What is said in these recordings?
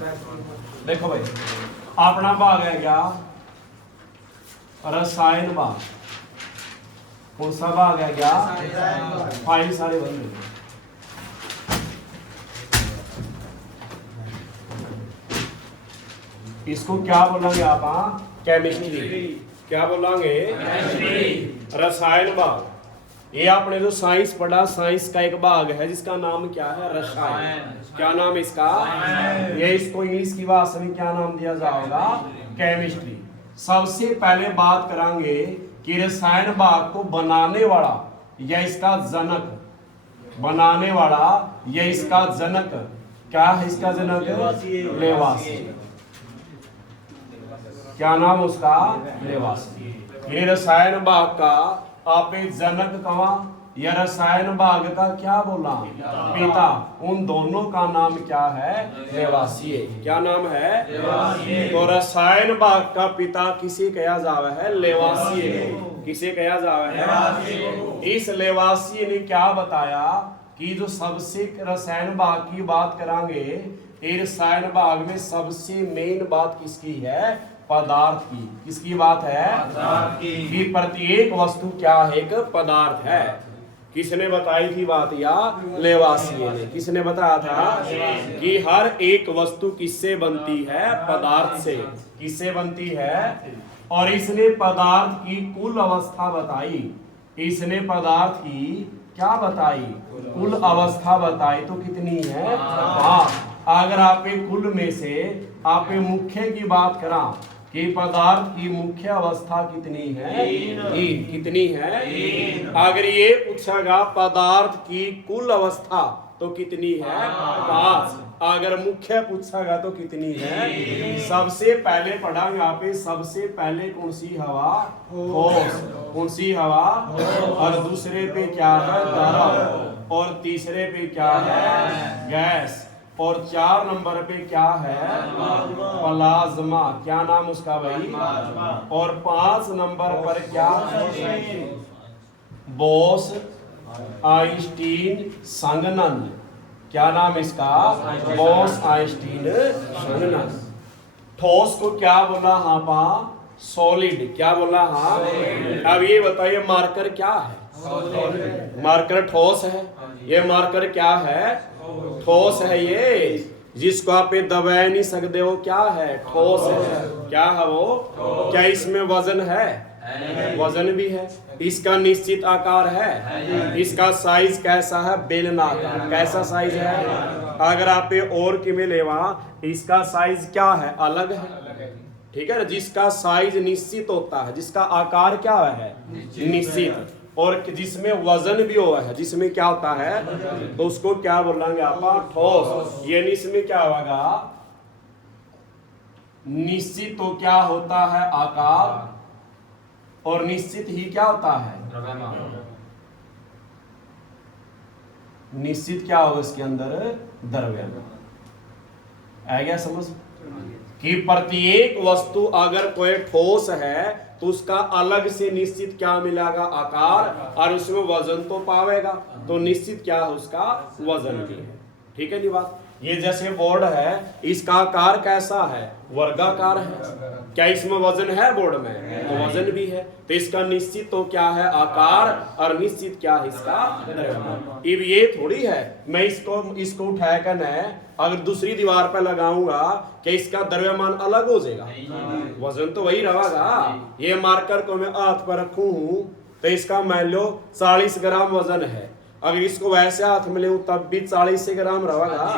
देखो भाई अपना भाग है क्या रसायन भाग। कौन सा भाग है क्या फाइल सारे बंद हैं। इसको क्या बोलेंगे आप केमिस्ट्री। क्या बोलेंगे रसायन भाग। ये आपने जो साइंस पढ़ा साइंस का एक भाग है जिसका नाम क्या है रसायन। क्या नाम इसका ये इसको इंग्लिश की भाषा में क्या नाम दिया जाएगा केमिस्ट्री। सबसे पहले बात करेंगे कि रसायन भाग को बनाने वाला या इसका जनक बनाने वाला या इसका जनक क्या है इसका जनक लेवासी। क्या नाम उसका लेवासी। ये रसायन भाग का आप जनक कवा या रसायन भाग का क्या बोला पिता। उन दोनों का नाम क्या है लेवासी। क्या नाम है तो रसायन भाग का पिता किसे कहा जावे है लेवासी। किसे कहा जावे है। इस लेवासी ने क्या बताया कि जो सबसे रसायन भाग की बात करांगे ये रसायन भाग में सबसे मेन बात किसकी है पदार्थ की। किसकी बात है कि प्रत्येक वस्तु क्या है एक पदार्थ है। किसने बताई थी बात या लेवासी ने। किसने बताया था कि हर एक वस्तु किससे बनती है पदार्थ से। किससे बनती है और इसने पदार्थ की कुल अवस्था बताई। इसने पदार्थ की क्या बताई कुल अवस्था बताई तो कितनी है 5। अगर आप कुल में से आप मुख्य की बात करा कि पदार्थ की मुख्य अवस्था कितनी है 3। कितनी है अगर ये पूछेगा पदार्थ की कुल अवस्था तो कितनी है 5। अगर मुख्य पूछेगा तो कितनी है। सबसे पहले पढ़ा यहाँ पे सबसे पहले कौन सी हवा ठोस। कौन सी हवा और दूसरे पे क्या है द्रव और तीसरे पे क्या है गैस और 4 नंबर पे क्या है प्लाज्मा। क्या नाम उसका भाई और 5 नंबर पर क्या है बोस आइंस्टीन संगनन। क्या नाम इसका बोस आइंस्टीन संगनन। ठोस को क्या बोला हाँ पा सॉलिड। क्या बोला हाँ। अब ये बताइए मार्कर क्या है। मार्कर ठोस है। ये मार्कर क्या है ठोस है। ये जिसको आप दबा नहीं सकते हो क्या है ठोस है। क्या है वो क्या इसमें वजन है वजन भी है। इसका निश्चित आकार है। इसका साइज कैसा है बेलनाकार। कैसा साइज है अगर आप और कि में लेवा इसका साइज क्या है अलग है। ठीक है ना जिसका साइज निश्चित होता है जिसका आकार क्या है निश्चित और जिसमें वजन भी हुआ है जिसमें क्या होता है तो उसको क्या बोलेंगे आप ठोस। ये इसमें क्या होगा निश्चित तो क्या होता है आकार और निश्चित ही क्या होता है निश्चित क्या होगा इसके अंदर द्रव्यमान। आ गया समझ कि प्रत्येक वस्तु अगर कोई ठोस है तो उसका अलग से निश्चित क्या मिलेगा आकार और उसमें वजन तो पावेगा तो निश्चित क्या है उसका वजन भी है। ठीक है जी बात। ये जैसे बोर्ड है इसका आकार कैसा है वर्गाकार है। क्या इसमें वजन है बोर्ड में तो वजन भी है तो इसका निश्चित तो क्या है आकार और निश्चित क्या है इसका द्रव्यमान। अब ये थोड़ी है मैं इसको उठाया कर अगर दूसरी दीवार पर लगाऊंगा क्या इसका द्रव्यमान अलग हो जाएगा वजन तो वही रहेगा। ये मार्कर को मैं हाथ पर रखूं तो इसका मान लो 40 ग्राम वजन है। अगर इसको वैसे हाथ में ले तब भी 40 ग्राम रहेगा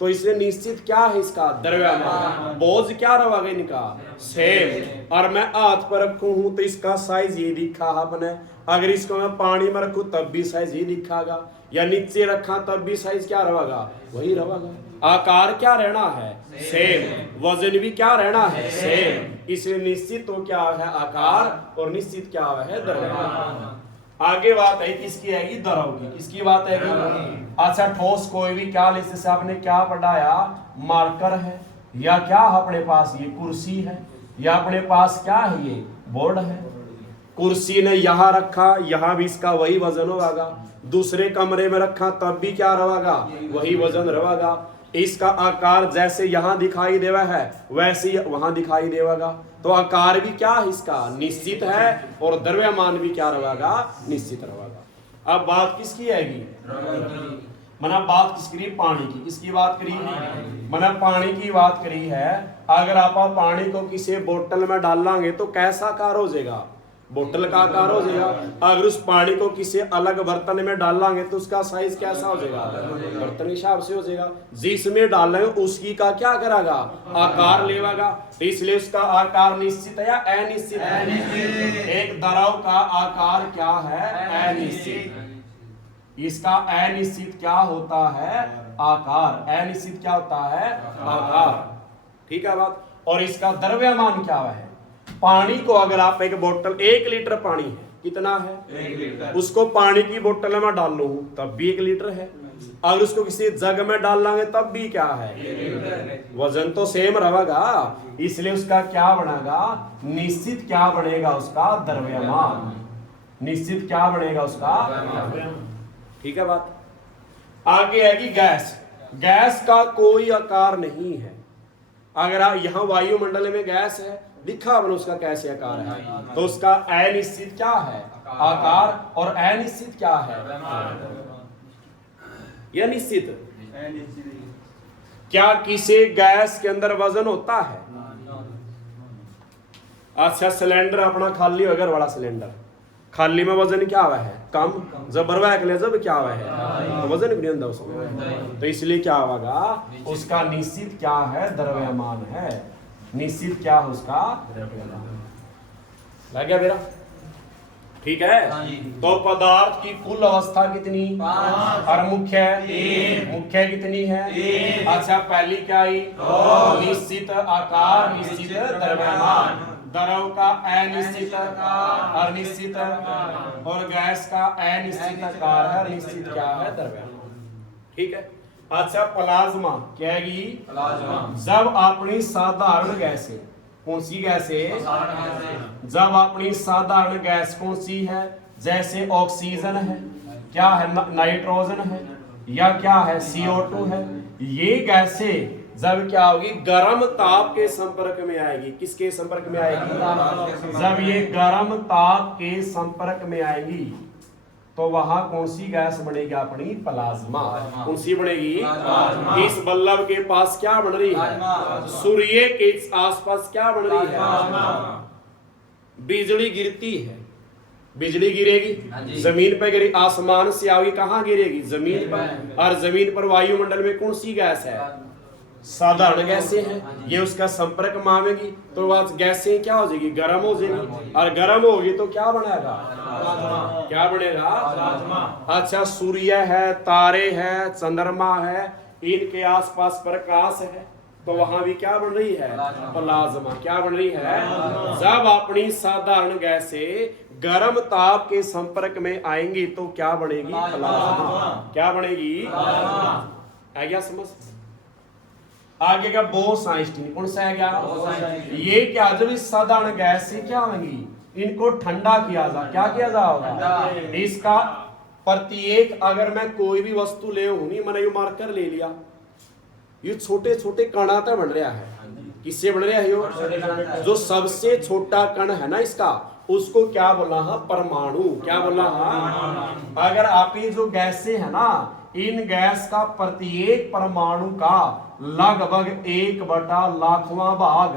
तो इससे निश्चित क्या है इसका द्रव्यमान बोझ क्या रहेगा इनका सेम। और मैं हाथ पर रखूं हूं तो इसका साइज ये दिखा आपने। अगर इसको मैं पानी में रखूं तब भी साइज ये दिखागा या नीचे रखा तब भी साइज क्या रहेगा वही रहेगा। आकार क्या रहना है सेम वजन भी क्या रहना है सेम। इसलिए निश्चित तो क्या है आकार और निश्चित क्या है द्रव्यमान। आगे बात है किसकी आएगी द्रव की। किसकी बात आएगी अच्छा ठोस कोई भी क्या जैसे आपने क्या पढ़ाया मार्कर है या क्या अपने पास ये कुर्सी है या अपने पास क्या है ये बोर्ड है। कुर्सी ने यहाँ रखा यहाँ भी इसका वही वजन होगा। दूसरे कमरे में रखा तब भी क्या रहेगा वही वजन रहेगा। इसका आकार जैसे यहां दिखाई देवा है वैसे ही वहां दिखाई देगा। तो आकार भी क्या है इसका निश्चित है और द्रव्यमान भी क्या रहेगा निश्चित रहेगा। अब बात किसकी आएगी मना बात किसकी करी पानी की। किसकी बात करी मना पानी की बात करी है। अगर आप पानी को किसी बोतल में डालेंगे तो कैसा आकार हो जाएगा बोतल का आकार हो जाएगा। अगर उस पानी को किसी अलग बर्तन में डालेंगे तो उसका साइज कैसा हो जाएगा बर्तन के हिसाब से हो जाएगा। जिसमें डालेंगे उसकी का क्या करेगा आकार लेगा। तो इसलिए उसका आकार निश्चित है या अनिश्चित है। एक द्रव का आकार क्या है अनिश्चित। इसका अनिश्चित क्या होता है आकार। अनिश्चित क्या होता है आकार। ठीक है बात। और इसका द्रव्यमान क्या है। पानी को अगर आप एक बोतल 1 लीटर पानी है कितना है 1 लीटर उसको पानी की बोतल में डाल लो तब भी 1 लीटर है। अगर उसको किसी जग में डाल लेंगे तब भी क्या है वजन तो सेम रहेगा। इसलिए उसका क्या बनेगा निश्चित क्या बनेगा उसका द्रव्यमान। निश्चित क्या बनेगा उसका। ठीक है बात। आगे आएगी गैस। गैस का कोई आकार नहीं है। अगर यहाँ वायुमंडल में गैस है दिखा बनो उसका कैसे आकार है। तो उसका अनिश्चित क्या है आकार और अनिश्चित क्या है यह निश्चित। क्या किसी गैस के अंदर वजन होता है। अच्छा सिलेंडर अपना खाली हो गया बड़ा सिलेंडर खाली में वजन क्या हुआ है कम जब भरवा के लिए जब क्या हुआ है तो वजन भी नहीं होता उसमें। तो इसलिए क्या होगा उसका निश्चित क्या है द्रव्यमान है। निश्चित क्या है उसका द्रव्यमान। लग गया मेरा। ठीक है। तो पदार्थ की कुल अवस्था कितनी और मुख्य कितनी है। अच्छा पहली क्या आई निश्चित आकार निश्चित द्रव्यमान। द्रव का अनिश्चित और निश्चित और गैस का अनिश्चित आकार है निश्चित क्या है द्रव्यमान। ठीक है। अच्छा प्लाज्मा क्या है जब अपनी साधारण गैस कौन सी गैस है जब अपनी साधारण गैस कौन सी है जैसे ऑक्सीजन है क्या है नाइट्रोजन है या क्या है CO2 है। ये गैसें जब क्या होगी गर्म ताप के संपर्क में आएगी। किसके संपर्क में आएगी जब ये गर्म ताप के संपर्क में आएगी तो वहां कौन सी गैस बनेगी अपनी प्लाज्मा। कौन सी बनेगी इस बल्लभ के पास क्या बन रही है सूर्य के आसपास क्या बन रही है बिजली गिरती है। बिजली गिरेगी जमीन पर गिरेगी आसमान से आओगी कहां गिरेगी जमीन पर। और जमीन पर वायुमंडल में कौन सी गैस है साधारण गैसें हैं। ये उसका संपर्क में आवेगी तो वह गैसें क्या हो जाएगी गर्म हो जाएगी और गर्म होगी तो क्या बनेगा क्या बनेगा। अच्छा सूर्य है तारे है चंद्रमा है इनके आसपास प्रकाश है तो वहां भी क्या बन रही है प्लाज्मा। क्या बन रही है जब अपनी साधारण गैसें गर्म ताप के संपर्क में आएंगी तो क्या बनेगी प्लाज्मा। क्या बनेगी आ गया समझ। आगे का बोस आइंस्टीन कौन सा है क्या ये क्या जब इस साधारण गैस से क्या होंगी इनको ठंडा किया जा क्या किया जाएगा। इसका प्रत्येक अगर मैं कोई भी वस्तु ले नहीं मैंने ये मार्कर ले लिया ये छोटे छोटे कणा तो बन रहा है। किससे बन रहा है यो जो सबसे छोटा कण है ना इसका उसको क्या बोला है परमाणु। क्या बोला है अगर आप ये जो गैसें है ना इन गैस का प्रत्येक परमाणु का लगभग 1/लाखवां भाग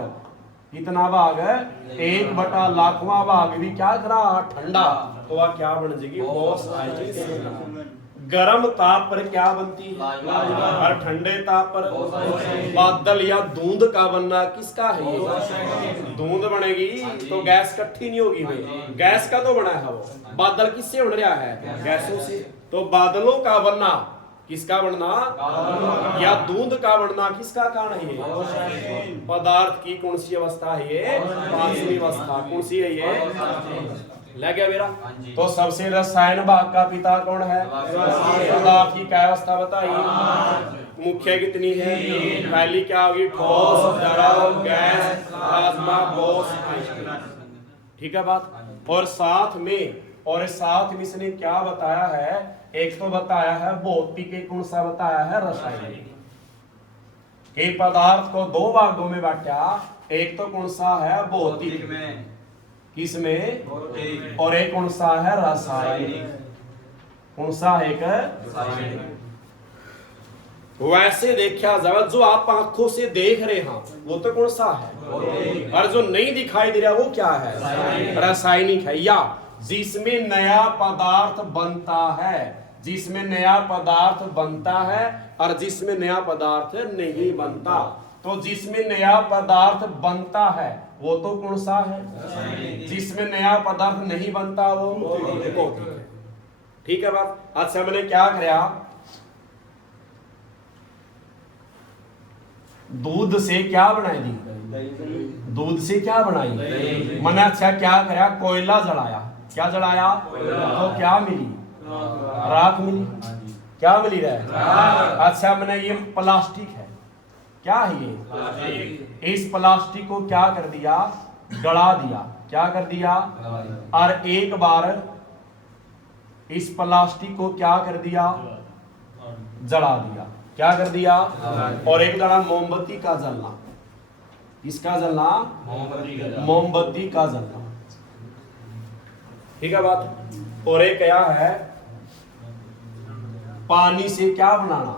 कितना भाग है 1/लाखवां भाग भी क्या करा ठंडा तो वह क्या बन जाएगी बोस आइंस्टीन। गर्म ताप पर क्या बनती है और ठंडे ताप पर बादल या धुंध का बनना किसका है ये धुंध बनेगी तो गैस इकट्ठी नहीं होगी भाई गैस का तो बना है वो। बादल किससे बन रहा है गैसों से। तो बादलों का बनना किसका बनना या धुंध का बनना किसका कारण है पदार्थ की कौन सी अवस्था है ये पांचवी अवस्था। कौन सी है ये लग गया मेरा। तो सबसे रसायन भाग का पिता कौन है पदार्थ की क्या अवस्था बताइए मुख्य कितनी है पहली क्या होगी ठोस द्रव गैस प्लाज्मा बोस आइंस्टीन। ठीक है बात। और साथ में इसने क्या बताया है एक तो बताया है भौतिक एक कौन सा बताया है रासायनिक। कि पदार्थ को दो भागों में बांटा। एक तो कौन सा है भौतिक में, किसमें, भौतिक और एक कौन सा है रासायनिक। कौन सा है एक रासायनिक। वैसे देखा जाए जो आप आंखों से देख रहे हैं वो तो कौन सा है भौतिक। और जो नहीं दिखाई दे रहा वो क्या है रासायनिक है। या जिसमें नया पदार्थ बनता है, जिसमें नया पदार्थ बनता है और जिसमें नया पदार्थ नहीं बनता। तो जिसमें नया पदार्थ बनता है वो तो कौन सा है, जिसमें नया पदार्थ नहीं बनता वो भौतिक है। ठीक है बात। अच्छा मैंने क्या किया, दूध से क्या बनाई दी, दूध से क्या बनाई मैंने। अच्छा क्या करा, कोयला जलाया। क्या जलाया तो क्या मिली, राख मिली। क्या मिली रहा। अच्छा मैंने ये प्लास्टिक है, क्या है ये, इस प्लास्टिक को क्या कर दिया, गला दिया। क्या कर दिया, और एक बार इस प्लास्टिक को क्या कर दिया, जला दिया। क्या कर दिया, और एक जला मोमबत्ती का जलना। किसका जलना, मोमबत्ती का जलना। ठीक है बात। और एक क्या है, पानी से क्या बनाना,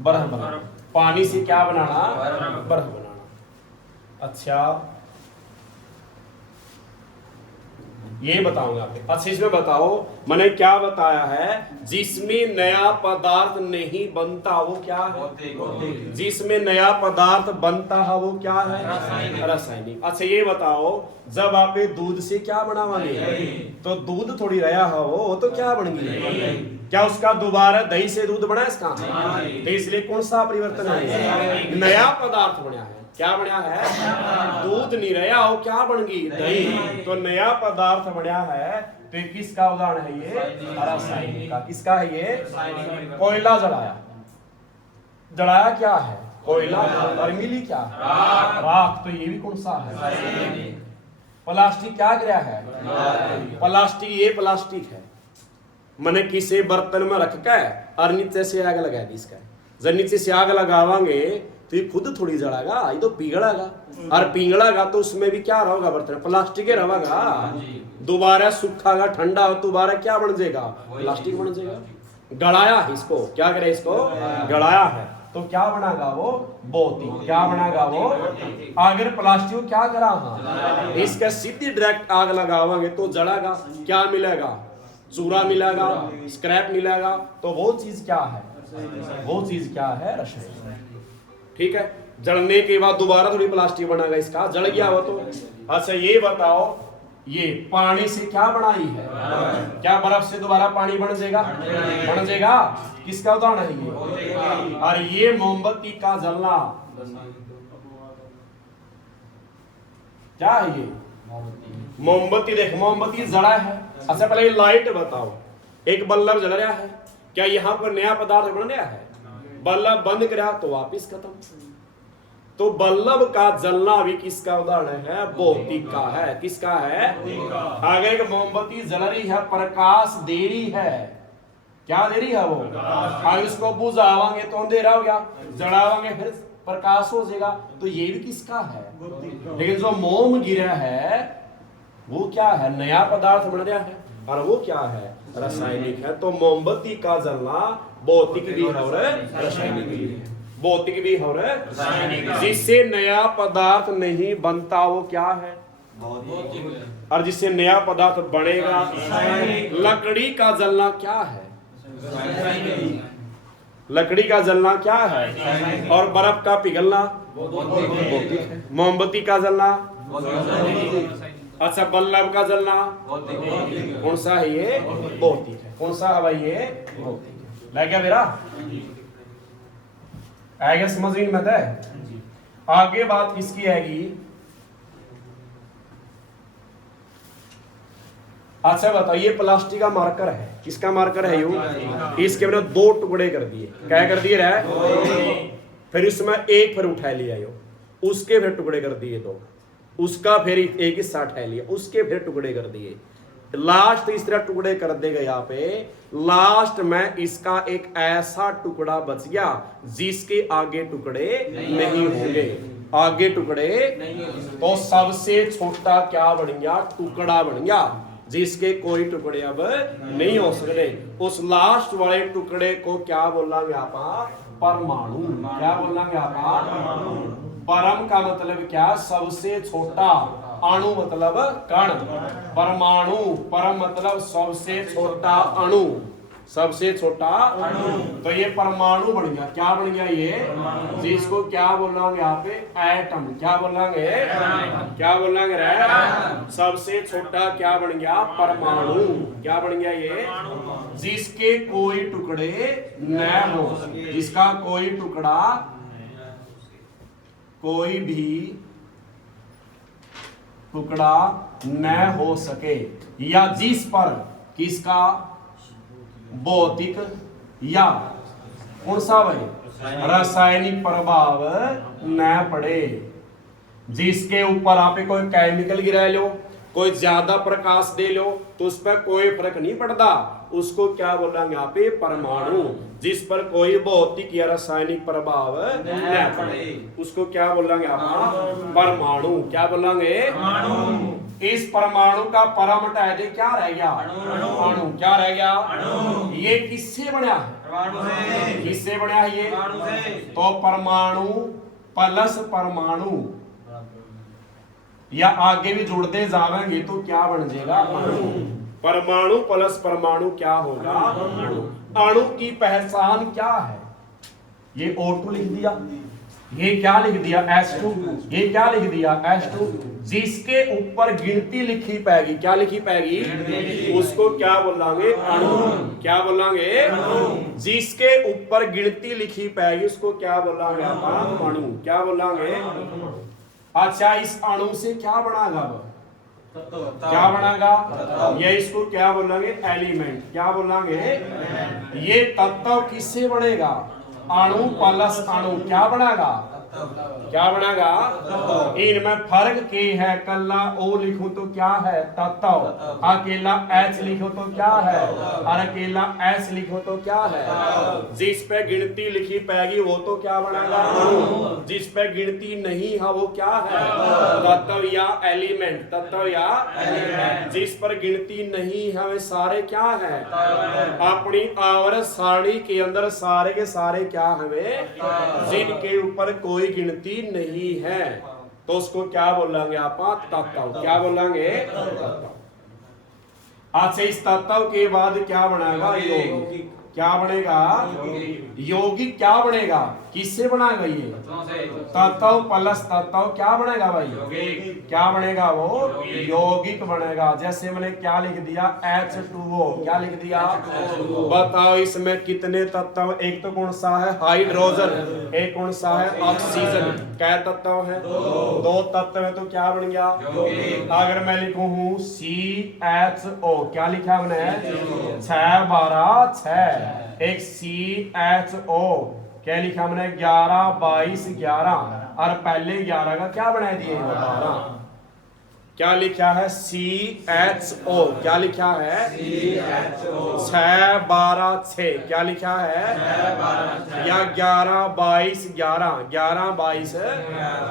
बर्फ बनाना। पानी से क्या बनाना, बर्फ बनाना। अच्छा ये बताऊंगा आपको। अच्छा इसमें बताओ मैंने क्या बताया है, जिसमें नया पदार्थ नहीं बनता वो क्या है, जिसमें नया पदार्थ बनता है वो क्या है, रासायनिक। अच्छा ये बताओ जब आप दूध से क्या बनावांगे, तो दूध थोड़ी रहा है वो तो क्या बन गई, क्या उसका दोबारा दही से दूध बना इसका, तो इसलिए कौन सा परिवर्तन है, नया पदार्थ बना है। क्या बना है, दूध नहीं रहा हो, क्या बन गई दही। तो नया पदार्थ बना है। तो किसका उदाहरण है ये, रासायनिक का। किसका है ये, कोयला जलाया। जलाया क्या है, कोयला, और मिली क्या, राख। तो ये भी कौन सा है, प्लास्टिक। क्या गिरा है, प्लास्टिक। ये प्लास्टिक है, मैंने किसी बर्तन में रख के और नीचे से आग लगा दी। इसका जब नीचे से आग लगावांगे तो ये खुद थोड़ी जलागा, ये तो पिघलागा। और पिघलागा तो उसमें भी क्या रहेगा, बर्तन प्लास्टिक रहेगा। दोबारा सूखागा, ठंडा हो, दोबारा क्या बन जाएगा, प्लास्टिक बन जाएगा। गड़ाया है इसको, क्या करे, इसको गड़ाया है तो क्या बनागा वो, भौतिक। क्या बनागा वो, अगर प्लास्टिक क्या करा, हाँ इसका सीधी डायरेक्ट आग लगावांगे तो जलागा। क्या मिलेगा, चूरा मिलेगा, स्क्रैप मिलेगा। तो वो चीज क्या है, वो चीज क्या है, रासायनिक। ठीक है। जलने के बाद दोबारा थोड़ी प्लास्टिक बनाएगा, इसका जल गया वो तो। अच्छा ये बताओ, ये पानी से क्या बनाई है, क्या बर्फ से दोबारा पानी बन जाएगा, बन जाएगा। किसका उदाहरण है ये, और ये मोमबत्ती का जलना। क्या है ये, मोमबत्ती। देख मोमबत्ती जला है। अच्छा पहले ये लाइट बताओ, एक बल्ब जल रहा है, क्या यहाँ पर नया पदार्थ बन रहा है, बल्ब बंद करा तो वापिस खत्म। तो बल्ब का जलना भी किसका उदाहरण है, भौतिक का है। किसका है, अगर एक मोमबत्ती जल रही है, प्रकाश दे रही है, क्या दे रही है वो, अगर इसको बुझावांगे तो अंधेरा हो गया, जलावांगे फिर प्रकाश हो जाएगा। तो ये भी किसका है, लेकिन जो मोम गिरा है वो क्या है, नया पदार्थ बन रहा है, और वो क्या है, रासायनिक है। तो मोमबत्ती का जलना भौतिक भी है और रासायनिक भी है, भौतिक भी है और रासायनिक। जिससे नया पदार्थ नहीं बनता वो क्या है, और जिससे नया पदार्थ बनेगा। लकड़ी का जलना क्या है, लकड़ी का जलना क्या है, और बर्फ का पिघलना भौतिक है। मोमबत्ती का जलना, अच्छा बल्ब का जलना कौन सा है, ये भौतिक है। कौन सा है भाई, ये भौतिक है। लग गया मेरा, आएगा समझ में मत है। आगे बात किसकी आएगी, अच्छा बताओ, ये प्लास्टिक का मार्कर है। किसका मार्कर है, यूं इसके मैंने दो टुकड़े कर दिए। क्या कर दिए रहे, फिर इसमें एक फिर उठा लिया, यो उसके फिर टुकड़े कर दिए दो, उसका फिर एक हिस्सा उठा लिया, उसके फिर टुकड़े कर दिए। लास्ट इस तरह टुकड़े कर देगा यहाँ पे, लास्ट में इसका एक ऐसा टुकड़ा बच गया जिसके आगे टुकड़े नहीं होंगे, आगे टुकड़े तो सबसे छोटा क्या बन गया, टुकड़ा बन गया जिसके कोई टुकड़े अब नहीं हो सकते। उस लास्ट वाले टुकड़े को क्या बोलेंगे आप, परमाणु। क्या बोलेंगे आप, परम का मतलब क्या, सबसे छोटा, अणु मतलब कण, परमाणु, परम मतलब सबसे छोटा अणु, सबसे छोटा अणु। तो ये परमाणु बन गया, क्या बन गया ये, जिसको क्या बोलेंगे यहाँ पे, एटम। क्या बोलेंगे, क्या बोलेंगे रे, सबसे छोटा क्या बन गया, परमाणु। क्या बन गया ये, जिसके कोई टुकड़े न हो, जिसका कोई टुकड़ा, कोई भी टुकड़ा न हो सके, या जिस पर किसका भौतिक या कौन सा भाई, रासायनिक प्रभाव न पड़े। जिसके ऊपर आप कोई केमिकल गिरा लो, कोई ज्यादा प्रकाश दे लो तो उस पर कोई फर्क नहीं पड़ता, उसको क्या बोलेंगे आप, परमाणु। जिस पर कोई भौतिक या रासायनिक प्रभाव न पड़े उसको क्या बोलेंगे आप, परमाणु। क्या बोलेंगे, इस परमाणु का परम हटा दे, क्या रह गया, अणु। क्या रह गया, ये किससे बना है, किससे बना है ये, तो परमाणु प्लस परमाणु, या आगे भी जुड़ते जाएंगे तो क्या बन जाएगा, अणु। परमाणु प्लस परमाणु क्या होगा, अणु। अणु की पहचान क्या है, ये O2 लिख दिया, ये क्या लिख दिया, H2, ये क्या लिख दिया, H2। जिसके ऊपर गिनती लिखी पाएगी, क्या लिखी पाएगी, उसको क्या बोलेंगे, अणु। क्या बोलेंगे, जिसके ऊपर गिनती लिखी पाएगी उसको क्या बोलेंगे, अणु। क्या बोलेंगे। अच्छा, इस अणु से क्या बनागा, क्या बनागा, ये इसको क्या बोलेंगे, एलिमेंट। क्या बोलेंगे, ये तत्व किससे बनेगा, अणु प्लस अणु, क्या बनागा, क्या बनागा। इनमें फर्क क्या है, कल्ला O लिखूं तो क्या है, तत्व, अकेला H लिखो तो क्या है, और अकेला S लिखो तो क्या है। जिस पे गिनती लिखी पाएगी वो तो क्या बनाएगा, अणु। जिस पे गिनती नहीं है वो क्या है, तत्व या एलिमेंट। तत्व या एलिमेंट, जिस पर गिनती नहीं है वे सारे क्या है, अपनी आवर्त सारणी के अंदर सारे के सारे क्या है, जिनके ऊपर कोई गिनती नहीं है तो उसको क्या बोलेंगे आप, तत्व। क्या बोलेंगे, तत्व। अच्छा, इस तत्व के बाद क्या बनेगा, यौगिक। क्या बनेगा, यौगिक। क्या बनेगा, किससे बनाएगा ये, तत्व प्लस तत्व क्या बनेगा भाई, क्या बनेगा, वो यौगिक बनेगा। जैसे मैंने क्या लिख दिया, H2O। क्या लिख दिया, बताओ इसमें कितने तत्व, एक तो कौन सा है, हाइड्रोजन, एक कौन सा है, ऑक्सीजन। क्या तत्व है, दो तत्व है, तो क्या बन गया। अगर मैं लिखूं हूं CHO, क्या लिखा मैंने, 6 12 6, एक CHO, क्या लिखा हमने, 11 22 11, और पहले 11 का क्या बना दिए, 12। क्या लिखा है, CHO। क्या लिखा है, 6 12 6। क्या लिखा है, या 11 22 11, 11 22,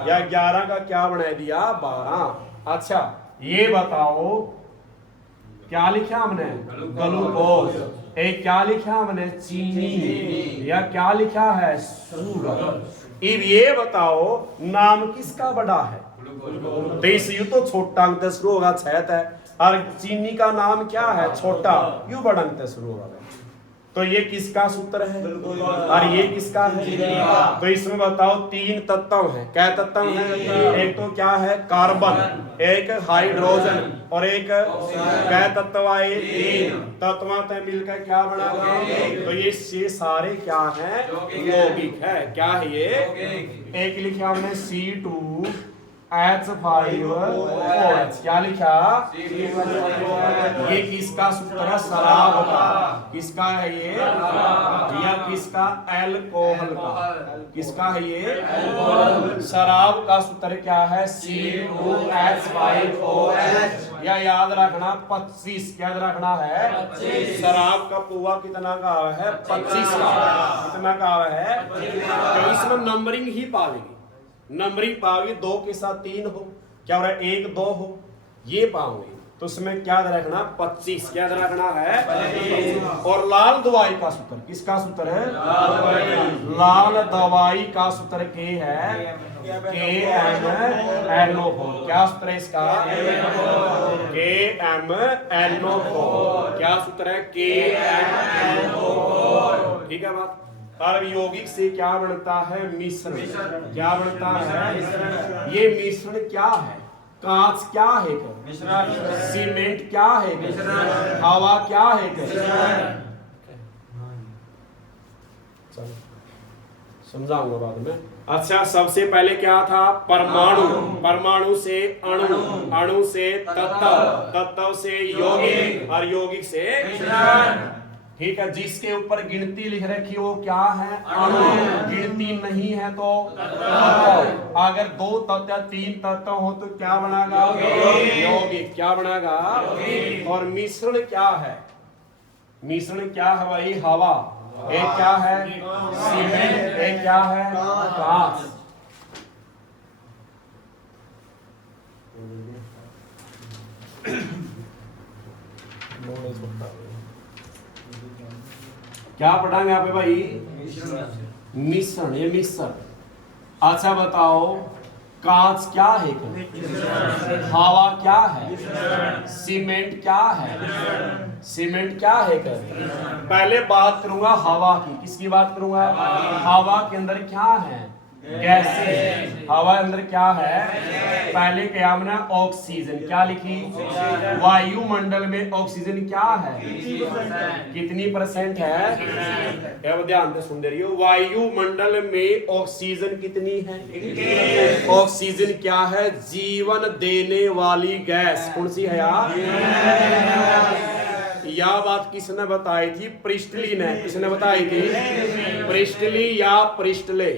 या 11 का क्या बना दिया, 12। अच्छा, ये बताओ क्या लिखा हमने, ग्लूकोज। एक क्या लिखा हमने, चीनी, या क्या लिखा है, शुगर। अब ये बताओ नाम किसका बड़ा है, देश यू तो छोटा अंक से शुरू होगा, 6 है, और चीनी का नाम क्या है, छोटा, यू बड़ा अंक से शुरू होगा। तो ये किसका सूत्र है, और ये किसका है। तो इसमें बताओ 3 तत्व हैं। क्या तत्व हैं, एक तो क्या है, कार्बन, एक हाइड्रोजन, और एक क्या तत्व आए, 3 तत्व मिलकर क्या बनाएगा। तो ये सारे क्या है, यौगिक है। क्या है ये, एक लिखा हमने C2 H5OH। क्या लिखा? ये किसका सूत्र है? शराब का। किसका है ये? या किसका? एल्कोहल का। किसका है ये? शराब का सूत्र क्या है? C2H5OH। या याद रखना 25। क्या याद रखना है? शराब का पुआ कितना का है? 25 का। कितना का है? तो इसमें नंबरिंग ही पावेगी। नंबरिंग पाओगे 2 के साथ 3 हो, क्या हो रहा है? 1 2 हो, ये पाओगे। तो उसमें क्या रखना? 25। क्या रखना है? और लाल दवाई का सूत्र किसका सूत्र है? लाल दवाई का सूत्र के है KMnO4। क्या सूत्र है इसका? KMnO4। क्या सूत्र है? KMnO4। ठीक है बात। और यौगिक से क्या बनता है? मिश्रण। क्या बनता है? ये मिश्रण क्या है? कांच क्या है? सीमेंट क्या है? हवा क्या है? समझाऊंगा बाद में। अच्छा, सबसे पहले क्या था? परमाणु। परमाणु से अणु, अणु से तत्व, तत्व से यौगिक और यौगिक से मिश्रण। ठीक है। जिसके ऊपर गिनती लिख रखी वो क्या है? अणु। गिनती नहीं है तो तत्व। अगर 2 तत्व या 3 तत्व हो तो क्या बनेगा? यौगिक। क्या बनेगा? और मिश्रण क्या है? मिश्रण क्या है भाई? हवा। एक क्या है? सीमेंट। एक क्या है? कांच। क्या पढ़ाएंगे यहाँ पे भाई? मिश्रण। ये मिश्रण। अच्छा बताओ, कांच क्या है? हवा क्या है? सीमेंट क्या है? सीमेंट क्या है? पहले बात करूंगा हवा की। किसकी बात करूंगा? हवा के अंदर क्या है? गैसें। हवा के अंदर क्या है? पहले क्या हमने? ऑक्सीजन। क्या लिखी? वायुमंडल में ऑक्सीजन क्या है? कितनी % है? ध्यान से सुन रही हो। वायुमंडल में ऑक्सीजन कितनी है? ऑक्सीजन क्या है? जीवन देने वाली गैस। कौन सी है यार? यह बात किसने बताई थी? प्रिस्टली ने। किसने बताई थी? प्रिस्टली या प्रिस्टले?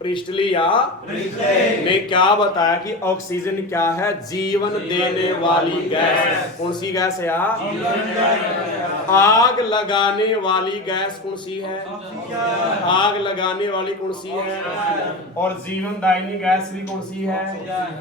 प्रिस्टली या ने क्या बताया कि ऑक्सीजन क्या है? जीवन देने वाली गैस। कौन सी गैस है यार? आग लगाने वाली गैस कौन सी है? आग लगाने वाली कौन सी है? और जीवनदायिनी गैस भी कौन सी है?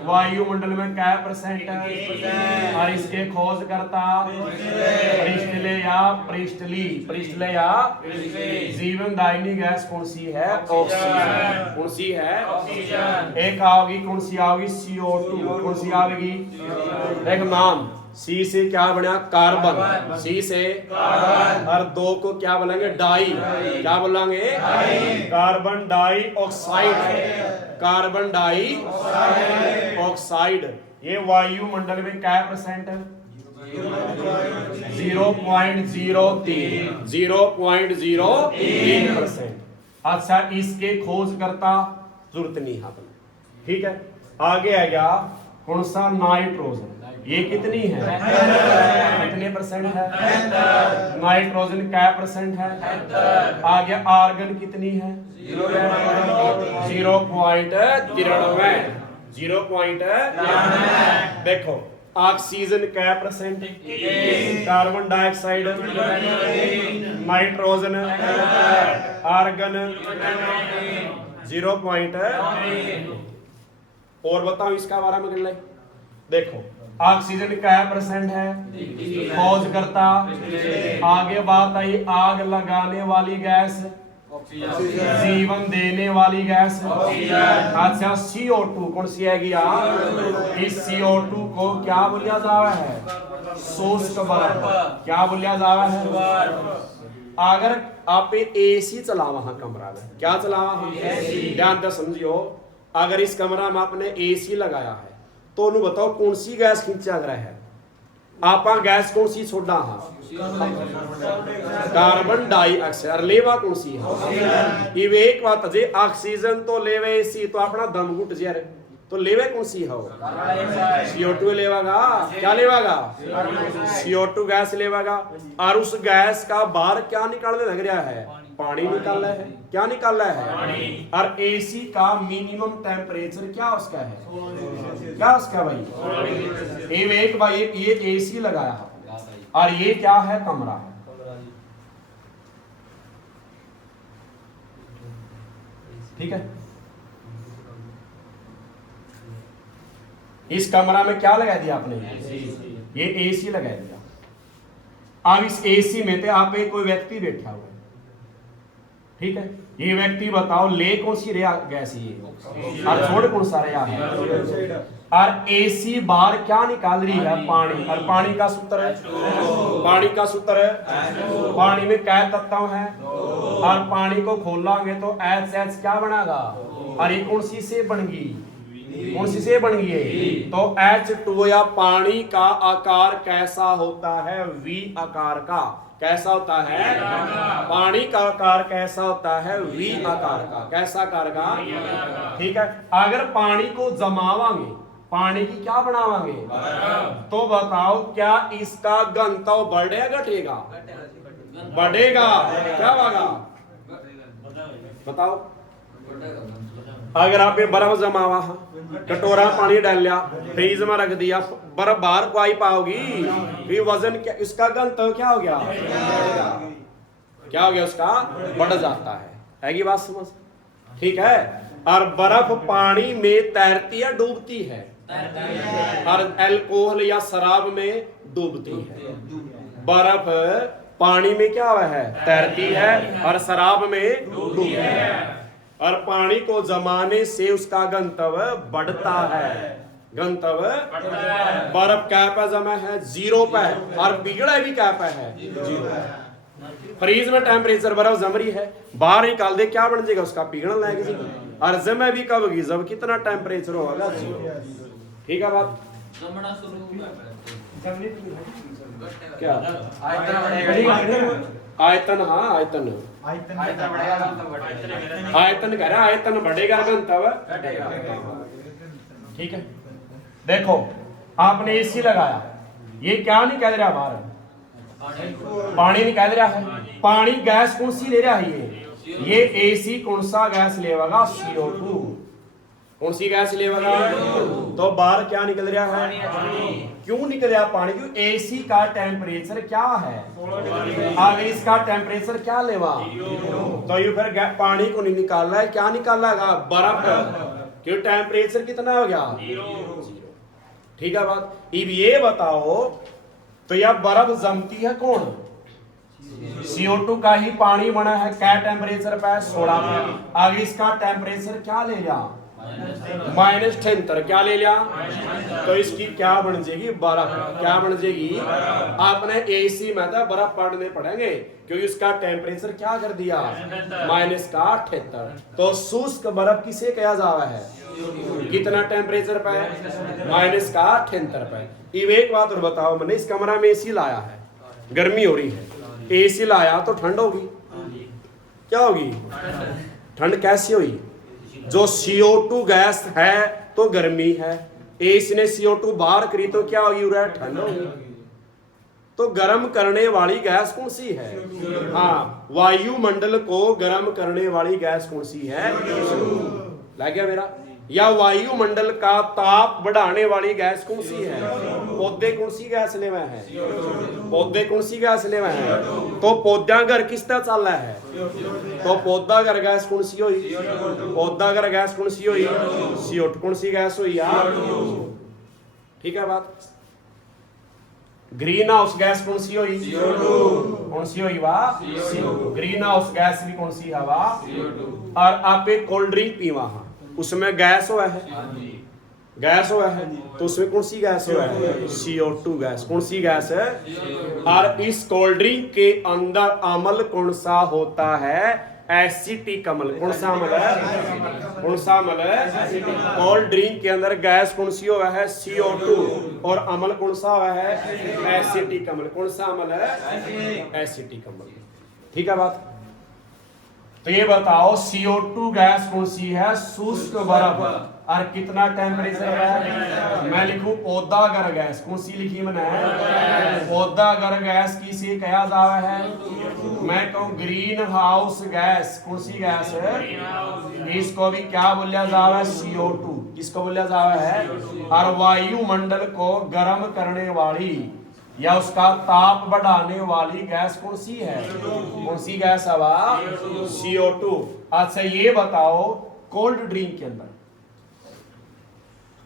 वायुमंडल में क्या % है? और इसके खोज करता प्रिस्टले या प्रिस्टली? प्रिस्टले या जीवनदायिनी गैस कौन सी है? ऑक्सीजन। कौन सी है? ऑक्सीजन। एक आओगी, कौन सी आओगी? CO2। कौन सी आएगी? एक नाम। सी से क्या बना? कार्बन। सी से कार्बन। और 2 को क्या बोलेंगे? डाई। क्या बोलेंगे? Carbon dioxide. Carbon dioxide. ये वायुमंडल में क्या % है? 0.03। 0.03%। अच्छा, इसके खोज करता जरूरत नहीं है। ठीक है। आगे आ गया कौन सा? नाइट्रोजन। ये कितनी है? कितने % है? नाइट्रोजन क्या % है? आगे आर्गन कितनी है? 0.93। 0.93। देखो, ऑक्सीजन क्या %? Carbon dioxide, nitrogen, argon 0.। और बताओ इसका बारे में कर ले। देखो, ऑक्सीजन क्या % है? खोज करता। आगे बात आई आग लगाने वाली गैस, जीवन देने वाली गैस। अच्छा, CO2 कौन सी आएगी यार? इस CO2 को क्या बोलिया जावा है? शुष्क बर्फ। क्या बोलिया जावा है? अगर आप AC चलावा हाँ कमरा में, क्या चलावा हाँ? ध्यान से समझियो। अगर इस कमरा में आपने AC लगाया है तो उन्हें बताओ कौन सी गैस खींचा रहा है? आपा गैस कौन सी छोड़ा? हाँ, कार्बन डाइऑक्साइड। लेवा कौन सी है? एक बात है, ऑक्सीजन तो लेवे सी तो अपना दम घुट जर। तो लेवे कौन सी हो? CO2 लेवागा। क्या लेवागा? CO2 gas लेवागा। और उस गैस का बाहर क्या निकालने लग रहा है? पानी निकाल रहा है। क्या निकाल रहा है? और AC का मिनिमम टेम्परेचर क्या उसका है? क्या उसका भाई? एक भाई ये AC लगाया और ये क्या है? कमरा है। ठीक है, इस कमरा में क्या लगा दिया आपने? ये AC लगा दिया। अब इस AC में थे आप कोई व्यक्ति बैठा हुआ, ठीक है, ये व्यक्ति बताओ ले कौन सी रहा गैस ये और छोड़ कौन सा रहा है? और AC बाहर क्या निकाल रही है? पानी। और पानी का सूत्र है, पानी का सूत्र है, पानी में क्या तत्व है? और पानी को खोलेंगे तो HH क्या बनेगा? और ये कौन सी से बन गई? कौन सी से बन गई? तो H2 या पानी का आकार कैसा होता है? V आकार का। कैसा होता है? पानी का आकार कैसा होता है? V आकार का। कैसा आकार का? ठीक है, अगर पानी को जमावांगे, पानी की क्या बनावांगे? तो बताओ क्या इसका घनत्व बढ़ेगा घटेगा? बढ़ेगा। क्या होगा? बताओ। अगर आप बर्फ जमावा, कटोरा पानी डाल लिया, फ्रीज में रख दिया, बर्फ बाहर को आई पाओगी? फिर वजन क्या, इसका घनत्व क्या हो गया? क्या हो गया? उसका बढ़ जाता है की बात समझ? ठीक है, और बर्फ पानी में तैरती है डूबती है? और अल्कोहल या शराब में डूबती है। बर्फ पानी में क्या हुआ है? तैरती है और शराब में डूबती है। और पानी को जमाने से उसका घनत्व बढ़ता है। घनत्व बर्फ क्या पे जमा है? 0 पे है। और पिघला भी क्या पे है? 0। फ्रीज में टेम्परेचर बर्फ जम रही है, बाहर निकाल दे क्या बन जाएगा? उसका पिघलने लगेगी। और जमे भी कब होगी? जब कितना टेम्परेचर होगा? 0। ठीक है बात? क्या आयतन? हाँ आयतन, आयतन कह रहा, आयतन बढ़ेगा घनत्व घटेगा। ठीक है, देखो आपने AC लगाया, ये क्या नहीं कह रहा? बाहर पानी नहीं कह रहा है। पानी गैस कौन सी ले रहा है? ये AC कौन सा गैस लेगा? CO2। कौन सी गैस लेगा? तो बाहर क्या निकल रहा है? क्यों निकल रहा पानी? क्यों? AC का टेम्परेचर क्या है? अब इसका टेम्परेचर क्या लेवा? तो ये फिर पानी को नहीं निकाल रहा है, क्या निकाल रहा है? बर्फ। क्यों? टेम्परेचर कितना हो गया? 0। ठीक है बात? अब ये बताओ तो यह बर्फ जमती है कौन? CO2 का ही पानी बना है। क्या टेम्परेचर पे? 16 पे। अब इसका टेम्परेचर क्या ले लिया? -73। क्या ले लिया? तो इसकी क्या बन जाएगी? बर्फ। क्या बन जाएगी? आपने AC में था बर्फ पढ़ने पड़ेंगे क्योंकि उसका टेम्परेचर क्या कर दिया? -78। तो शुष्क बर्फ किसे कहा जावा है? कितना टेम्परेचर पे? -78 पे। अब एक बात और बताओ, मैंने इस कमरा में AC लाया है, गर्मी हो रही है, AC लाया तो ठंड होगी। क्या होगी? ठंड कैसी हुई? जो CO2 गैस है तो गर्मी है, AC ने CO2 बाहर करी तो क्या होगी? ठंड होगी। तो गर्म करने वाली गैस कौन सी है? हाँ, वायुमंडल को गर्म करने वाली गैस कौन सी है? लग गया मेरा? या वायुमंडल का ताप बढ़ाने वाली गैस कौन सी है? पौधे कौन सी गैस ले हुए हैं? पौधे कौन सी गैस ले हुए हैं? तो पौधा घर किस तरह चल रहा है? तो पौधा घर गैस कौन सी हुई? पौधा घर गैस कौन सी हुई? CO2 कौन सी गैस हुई यार? ठीक है बात? ग्रीन हाउस गैस कौन सी हुई? कौन सी हुई? वाह, ग्रीन हाउस गैस भी कौन सी है? वाह। और आप एक कोल्ड ड्रिंक पीवा, उसमें गैस हुआ है, गैस हुआ है, तो उसमें कौन सी गैस हुआ है? CO2 gas. कौन सी गैस है? और इस कोल्ड ड्रिंक के अंदर अम्ल कौन सा होता है? एसिटिक अम्ल। कौन सा अम्ल है? कौन सा अम्ल है? कोल्ड ड्रिंक के अंदर गैस कौन सी हुआ है? CO2। और अम्ल कौन सा हुआ है? एसिटिक अम्ल। कौन सा अम्ल है? एसिटिक अम्ल। ठीक है बात? तो ये बताओ CO2 गैस कौन सी है? शुष्क बर्फ। और कितना टेम्परेचर है? मैं लिखूं पौधागर गैस। कौन सी लिखी मैंने? पौधागर गैस किसे कहा जावा है? मैं कहूं ग्रीन हाउस गैस। कौन सी गैस है? इसको भी क्या बोलिया जावा है? CO2। किसको बोलिया जावा है? और वायुमंडल को गर्म करने वाली या उसका ताप बढ़ाने वाली गैस कौन सी है? कौन सी गैस है? CO2। अच्छा ये बताओ कोल्ड ड्रिंक के अंदर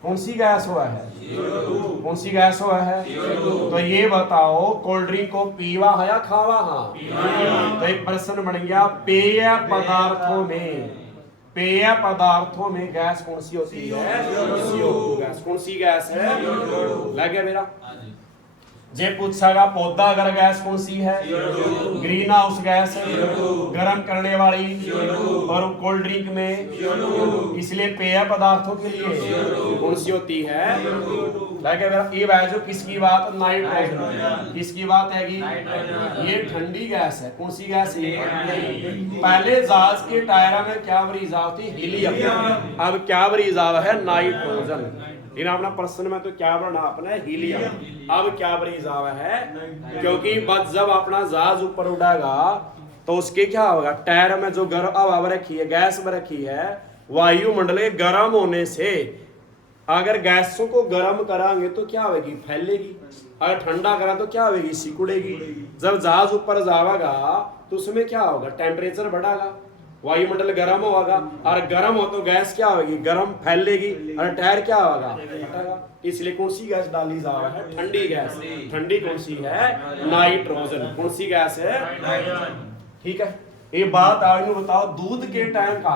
कौन सी गैस हुआ है? कौन सी गैस हुआ है? तो ये बताओ कोल्ड ड्रिंक को पीवा है या खावा? हाँ। तो एक प्रश्न बन गया, पेय पदार्थों में गैस कौन सी होती है? CO2 gas. कौन सी गैस है? लग गया मेरा? जे पूछेगा पौधागर गैस कौन सी है? ग्रीन हाउस गैस, गर्म करने वाली, और कोल्ड ड्रिंक में, इसलिए पेय पदार्थों के लिए कौन सी होती है? ये जो किसकी बात? नाइट्रोजन। किसकी बात है? ये ठंडी गैस है। कौन सी गैस है? पहले जहाज के टायरा में क्या रिजर्व थी? हीलियम। अब क्या रिजर्व है? नाइट्रोजन। इन अपना प्रश्न में तो क्या बना अपने? हीलियम। अब क्या रिजर्व है? क्योंकि बस जब अपना जहाज ऊपर उड़ेगा तो उसके क्या होगा? टायर में जो गर्म हवा रखी है, गैस में रखी है, वायुमंडल के गर्म होने से अगर गैसों को गर्म कराएंगे तो क्या होगी? फैलेगी। अगर ठंडा करा तो क्या होगी? सिकुड़ेगी। जब जहाज ऊपर जाएगा तो उसमें क्या होगा? टेम्परेचर बढ़ेगा, वायुमंडल गर्म होगा, और गर्म हो तो गैस क्या होगी? गर्म फैलेगी, और टायर क्या होगा? फटेगा। इसलिए कौन सी गैस डाली जा रहा है? ठंडी गैस। ठंडी कौन सी है? नाइट्रोजन। कौन सी गैस है? ठीक है। ये बात आज में बताओ, दूध के टाइम का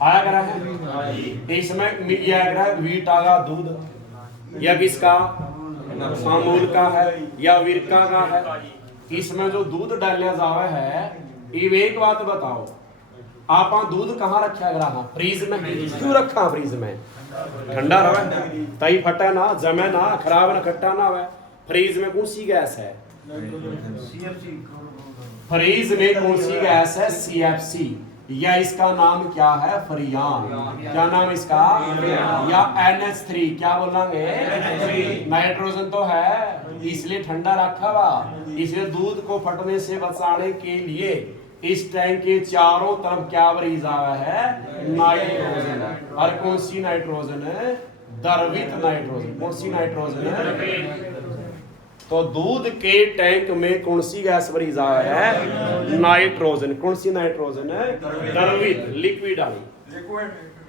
आया करा है? इसमें ये आ रहा है वीटा का दूध, या किसका? अमूल का है या विरका का है? इसमें जो दूध डालिया जावा है, ये एक बात बताओ, आप दूध कहाँ रखा करा? फ्रीज में। क्यों रखा फ्रीज में? ठंडा रहे, तई फटा ना, जमे ना, खराब ना, खट्टा ना हो। फ्रीज में कौन सी गैस है? फ्रीज में कौन सी गैस है? CFC, या इसका नाम क्या है? फ्रियान। क्या नाम इसका? या NH3। क्या बोलेंगे? नाइट्रोजन तो है, इसलिए ठंडा रखा हुआ। इसलिए दूध को फटने से बचाने के लिए इस टैंक के चारों तरफ क्या रिजर्व है? नाइट्रोजन। और कौन सी नाइट्रोजन है? द्रवित नाइट्रोजन। कौन सी नाइट्रोजन है? तो दूध के टैंक में कौन सी गैस रिजर्व है? नाइट्रोजन। कौन सी नाइट्रोजन है? द्रवित, लिक्विड वाली।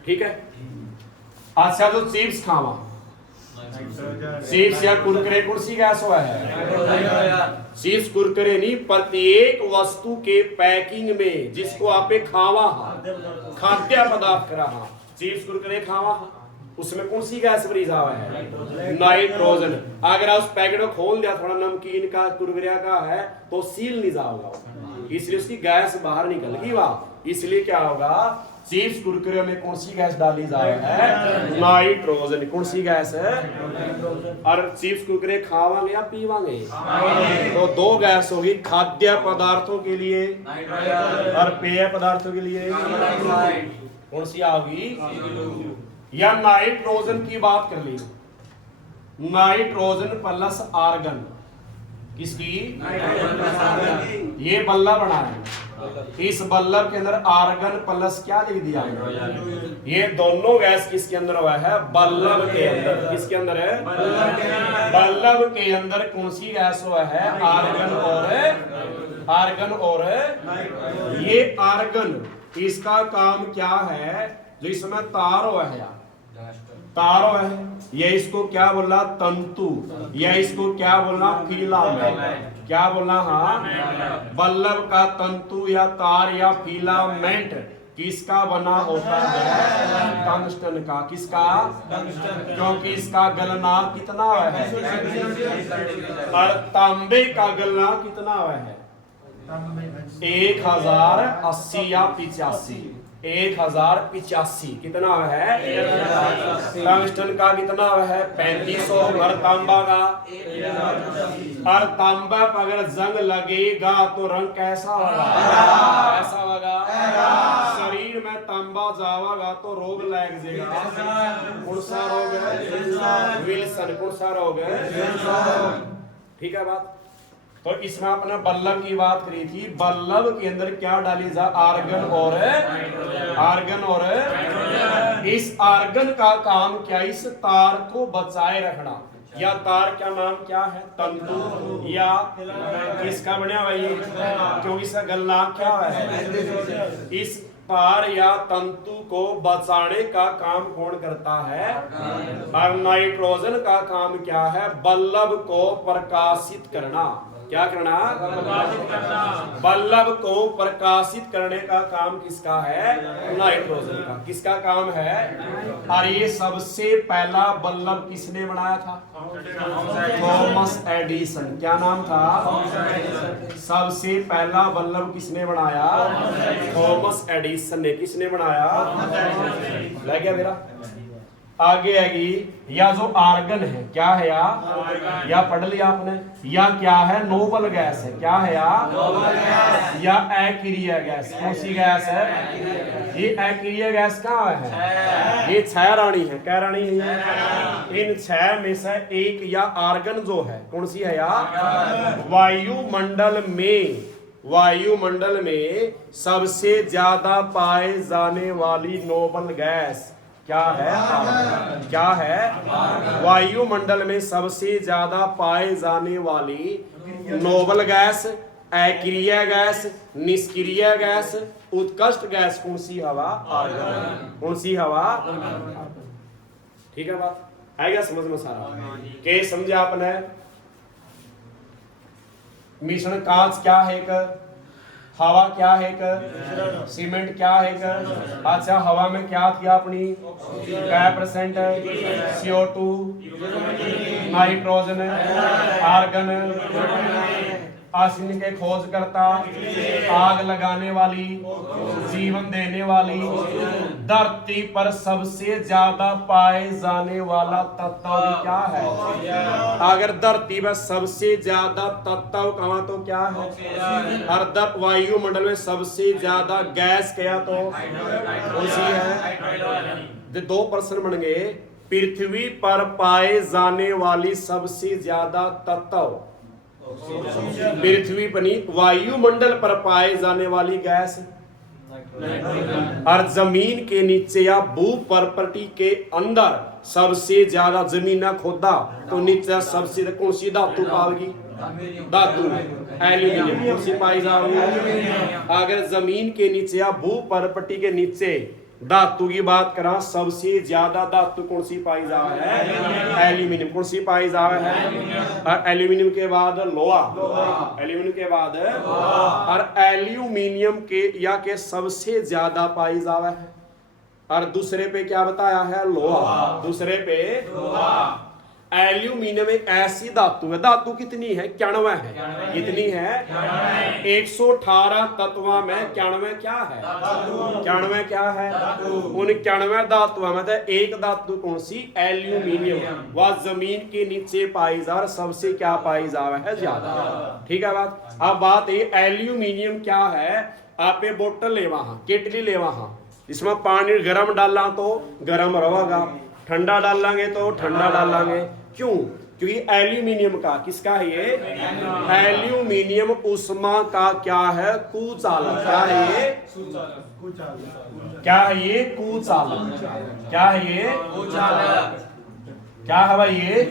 ठीक है। अच्छा जो चिप्स खावा, चिप्स या कुरकुरे कौन सी गैस हुआ है? चिप्स कुरकुरे नहीं, प्रत्येक वस्तु के पैकिंग में जिसको आप खावा, खाद्य पदार्थ करा, चिप्स कुरकुरे खावा, उसमें कौन सी गैस रिजर्व है? नाइट्रोजन। अगर उस पैकेट को खोल दिया, थोड़ा नमकीन का, कुरकुरे का है, तो सील नहीं जाएगा, इसलिए उसकी गैस बाहर निकल गई वहां। इसलिए क्या होगा? चिप्स कुरकुरे में कौन सी गैस डाली जा रही है? नाइट्रोजन। कौन सी गैस है? और चिप्स कुरकुरे खावांगे या पीवांगे? तो दो गैस होगी, खाद्य पदार्थों के लिए और पेय पदार्थों के लिए कौन सी होगी? या नाइट्रोजन की बात कर ली, नाइट्रोजन प्लस आर्गन। किसकी? ये बल्लभ बना है, इस बल्लभ के अंदर आर्गन प्लस क्या लिख दिया? ये दोनों गैस किसके अंदर हुआ है? बल्लभ के अंदर। किसके अंदर है? बल्लभ के अंदर कौन सी गैस हुआ है? आर्गन और ये आर्गन, इसका काम क्या है? जो इसमें तार हुआ है, तारो है, ये इसको क्या बोला? तंतु, या इसको क्या बोला? फिलामेंट। क्या बोला? हाँ, बल्लभ का तंतु या तार या फिलामेंट किसका बना होता है? टंगस्टन का। किसका? क्योंकि इसका गलनांक कितना है? और तांबे का गलनांक कितना है? 1080 या 85, 1085 कितना है? टंगस्टन का कितना है? 3500। और तांबा का? और तांबा पर अगर जंग लगेगा तो रंग कैसा होगा? कैसा होगा? शरीर में तांबा जावागा तो रोग लग जाएगा। कौन सा रोग है? विल्सन। कौन सा रोग है? ठीक है बात। तो इसमें आपने बल्लभ की बात करी थी। बल्लभ के अंदर क्या डाली जा? आर्गन और इस आर्गन का काम क्या? इस तार को बचाए रखना। या तार क्या नाम क्या है? तंतु। या किसका बनया हुआ ये? क्योंकि इसका गल्ला क्या है? इस तार या तंतु को बचाने का काम कौन करता है? और नाइट्रोजन का काम क्या है? बल्लभ को प्रकाशित करना। क्या करना? बल्लभ को प्रकाशित करने का काम किसका है? नाइट्रोजन का। किसका काम है? और ये सबसे पहला बल्लभ किसने बनाया था? Thomas Edison. क्या नाम था? सबसे पहला बल्लभ किसने बनाया? थॉमस एडिसन ने। किसने बनाया? लग गया मेरा? आगे आएगी या जो आर्गन है क्या है? या पढ़ लिया आपने? या क्या है? नोबल गैस है। क्या है? या अक्रिय गैस। कौन सी गैस है? ये अक्रिय गैस कहाँ है? ये 6 रानी है। क्या रानी है? इन 6 में से एक या आर्गन जो है कौन सी है? वायुमंडल में सबसे ज्यादा पाए जाने वाली नोबल गैस क्या है? क्या है? वायुमंडल में सबसे ज्यादा पाए जाने वाली नोबल गैस, अक्रिय गैस, निष्क्रिय गैस, उत्कृष्ट गैस कौन सी? हवा। कौन सी? हवा। ठीक है बात? आएगा समझ में सारा? के समझे आपने? मिश्रण कांच क्या है? हवा क्या है? सीमेंट क्या है? अच्छा, हवा में क्या थी अपनी? क्या % CO2, नाइट्रोजन, आर्गन, आर्सेनिक के खोज करता, आग लगाने वाली, जीवन देने वाली, धरती पर सबसे ज्यादा पाए जाने वाला तत्व क्या है? अगर धरती पर सबसे ज्यादा तत्व कहा तो क्या है? और वायुमंडल में सबसे ज्यादा गैस क्या तो उसी है। 2 प्रश्न बन गए। पृथ्वी पर पाए जाने वाली सबसे ज्यादा तत्व पृथ्वी पर वायुमंडल पर पाए जाने वाली गैस, और जमीन के नीचे या भू प्रॉपर्टी के अंदर सबसे ज्यादा जमीन खोदा तो नीचे सबसे कौन सी धातु पाएगी? धातु एल्यूमिनियम। कौन सी पाई जाएगी? अगर जमीन के नीचे या भू प्रॉपर्टी के नीचे धातु की बात करा, सबसे ज्यादा धातु कौन सी पाई जा है? एल्यूमिनियम। कौन सी पाई जा है? और एल्यूमिनियम के बाद लोहा। एल्यूमिनियम के बाद और एल्यूमिनियम के या के सबसे ज्यादा पाई जा है। और दूसरे पे क्या बताया है? लोहा। दूसरे पे एल्यूमिनियम एक ऐसी धातु है। धातु कितनी है? 91 है। कितनी है? 118 तत्वों में 91 क्या है? 91 क्या है? उन 91 धातुओं में एक धातु कौन सी? एल्यूमिनियम। वह जमीन के नीचे पाई जा सबसे क्या पाई जा है? ज्यादा। ठीक है बात? अब बात ये एल्यूमिनियम क्या है? आप बोतल ले वहां, केटली ले वहां, इसमें पानी गर्म डालना तो गर्म रहेगा, ठंडा डालेंगे तो ठंडा डालेंगे। क्यों? क्योंकि एल्यूमिनियम का किसका है? ये एल्यूमिनियम उष्मा का क्या है? कुचालक। क्या है ये? क्या है ये? कुचालक। क्या है ये? क्या है भाई ये?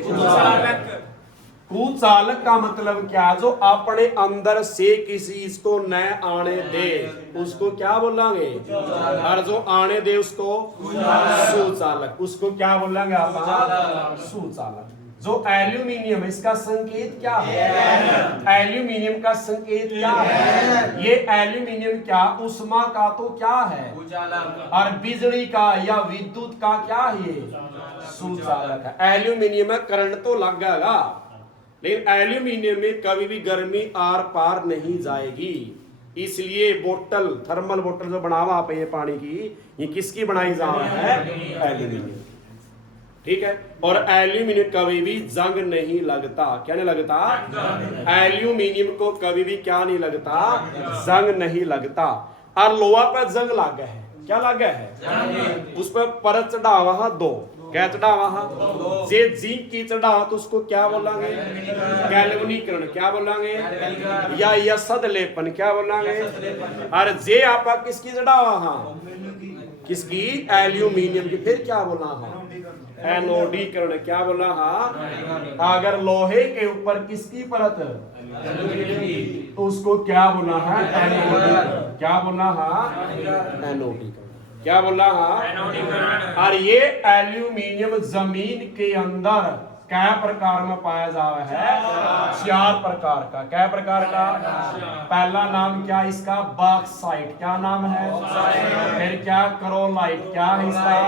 कुचालक का मतलब क्या? जो अपने अंदर से किसी इसको न आने दे उसको क्या बोलेंगे? और जो आने दे उसको सुचालक। उसको क्या बोलेंगे आप? सुचालक। जो एल्यूमिनियम है इसका संकेत क्या है? एल्यूमिनियम का संकेत क्या है? ये एल्यूमिनियम क्या? उष्मा का तो क्या है? और बिजली का या विद्युत का क्या है? सुचालक है। एल्यूमिनियम में करंट तो लगेगा लेकिन एल्यूमिनियम में कभी भी गर्मी आर पार नहीं जाएगी। इसलिए बोतल, थर्मल बोतल जो बनावा आप ये पानी की, ये किसकी बनाई जा रहा है? एल्यूमिनियम। ठीक है। और एल्यूमिनियम कभी भी जंग नहीं लगता। क्या नहीं लगता? एल्यूमिनियम को कभी भी क्या नहीं लगता? जंग नहीं लगता। और लोहा पर जंग लागा है। क्या लागा है? उस पर परत चढ़ावा है दो। क्या चढ़ावा है? जे जिंक की चढ़ावा तो उसको क्या बोलांगे? गैल्वेनीकरण। क्या बोलांगे? या यसद लेपन। क्या बोलांगे? और जे आपा किसकी चढ़ावा है? किसकी? एल्यूमिनियम की। फिर क्या बोला है? एनोडीकरण। क्या बोला? हाँ। अगर लोहे के ऊपर किसकी परत तो उसको क्या बोला है? एनोडीकरण। क्या बोला? हाँ। एनोडीकरण। क्या बोला? हाँ। और ये एल्यूमिनियम जमीन के अंदर क्या प्रकार में पाया जाता है? 4 प्रकार का। क्या प्रकार का? पहला नाम क्या इसका? बॉक्साइट। क्या नाम है? फिर क्या? क्रोलाइट। क्या है इसका?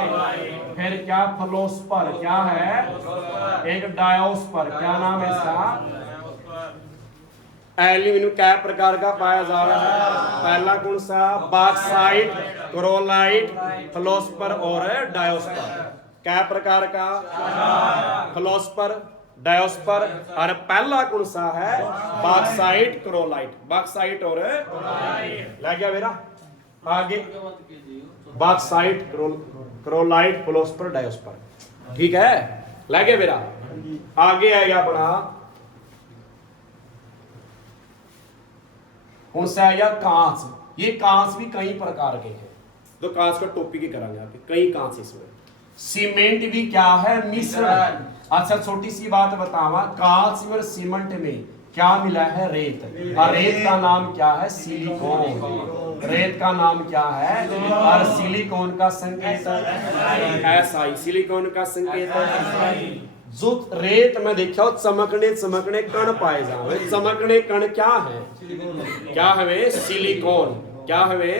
फिर क्या? फ्लोस्पर। क्या है? एक डायोस्पर। क्या नाम है इसका? एल्यूमिनियम क्या प्रकार का पाया जा रहा है? पहला कौन सा? बॉक्साइट, क्रोलाइट, फ्लोस्पर और डायोस्पर। क्या प्रकार का? फ्लोस्पर, डायोस्पर। और पहला कौन सा है? बॉक्साइट, क्रोलाइट। बॉक्साइट और लग गया मेरा? आगे बॉक्साइट, क्रोलाइट, फ्लोस्पर, डायोस्पर। ठीक है, लग गया मेरा? आगे आएगा अपना कौन सा है? कांच। ये कांच भी कई प्रकार के हैं, तो कांच का टॉपिक ही करांगे यहाँ पे। कई कांच इसमें। सीमेंट भी क्या है? मिश्रण। अच्छा छोटी सी बात बतावा, कांच और सीमेंट में क्या मिला है? रेत। और रेत का नाम क्या है? सिलिकॉन। रेत का नाम क्या है? और सिलिकॉन का संकेत SI। सिलिकॉन का संकेत जो रेत में देखो चमकने चमकने कण पाए जाए। चमकने कण क्या है? क्या है? सिलिकॉन। क्या है?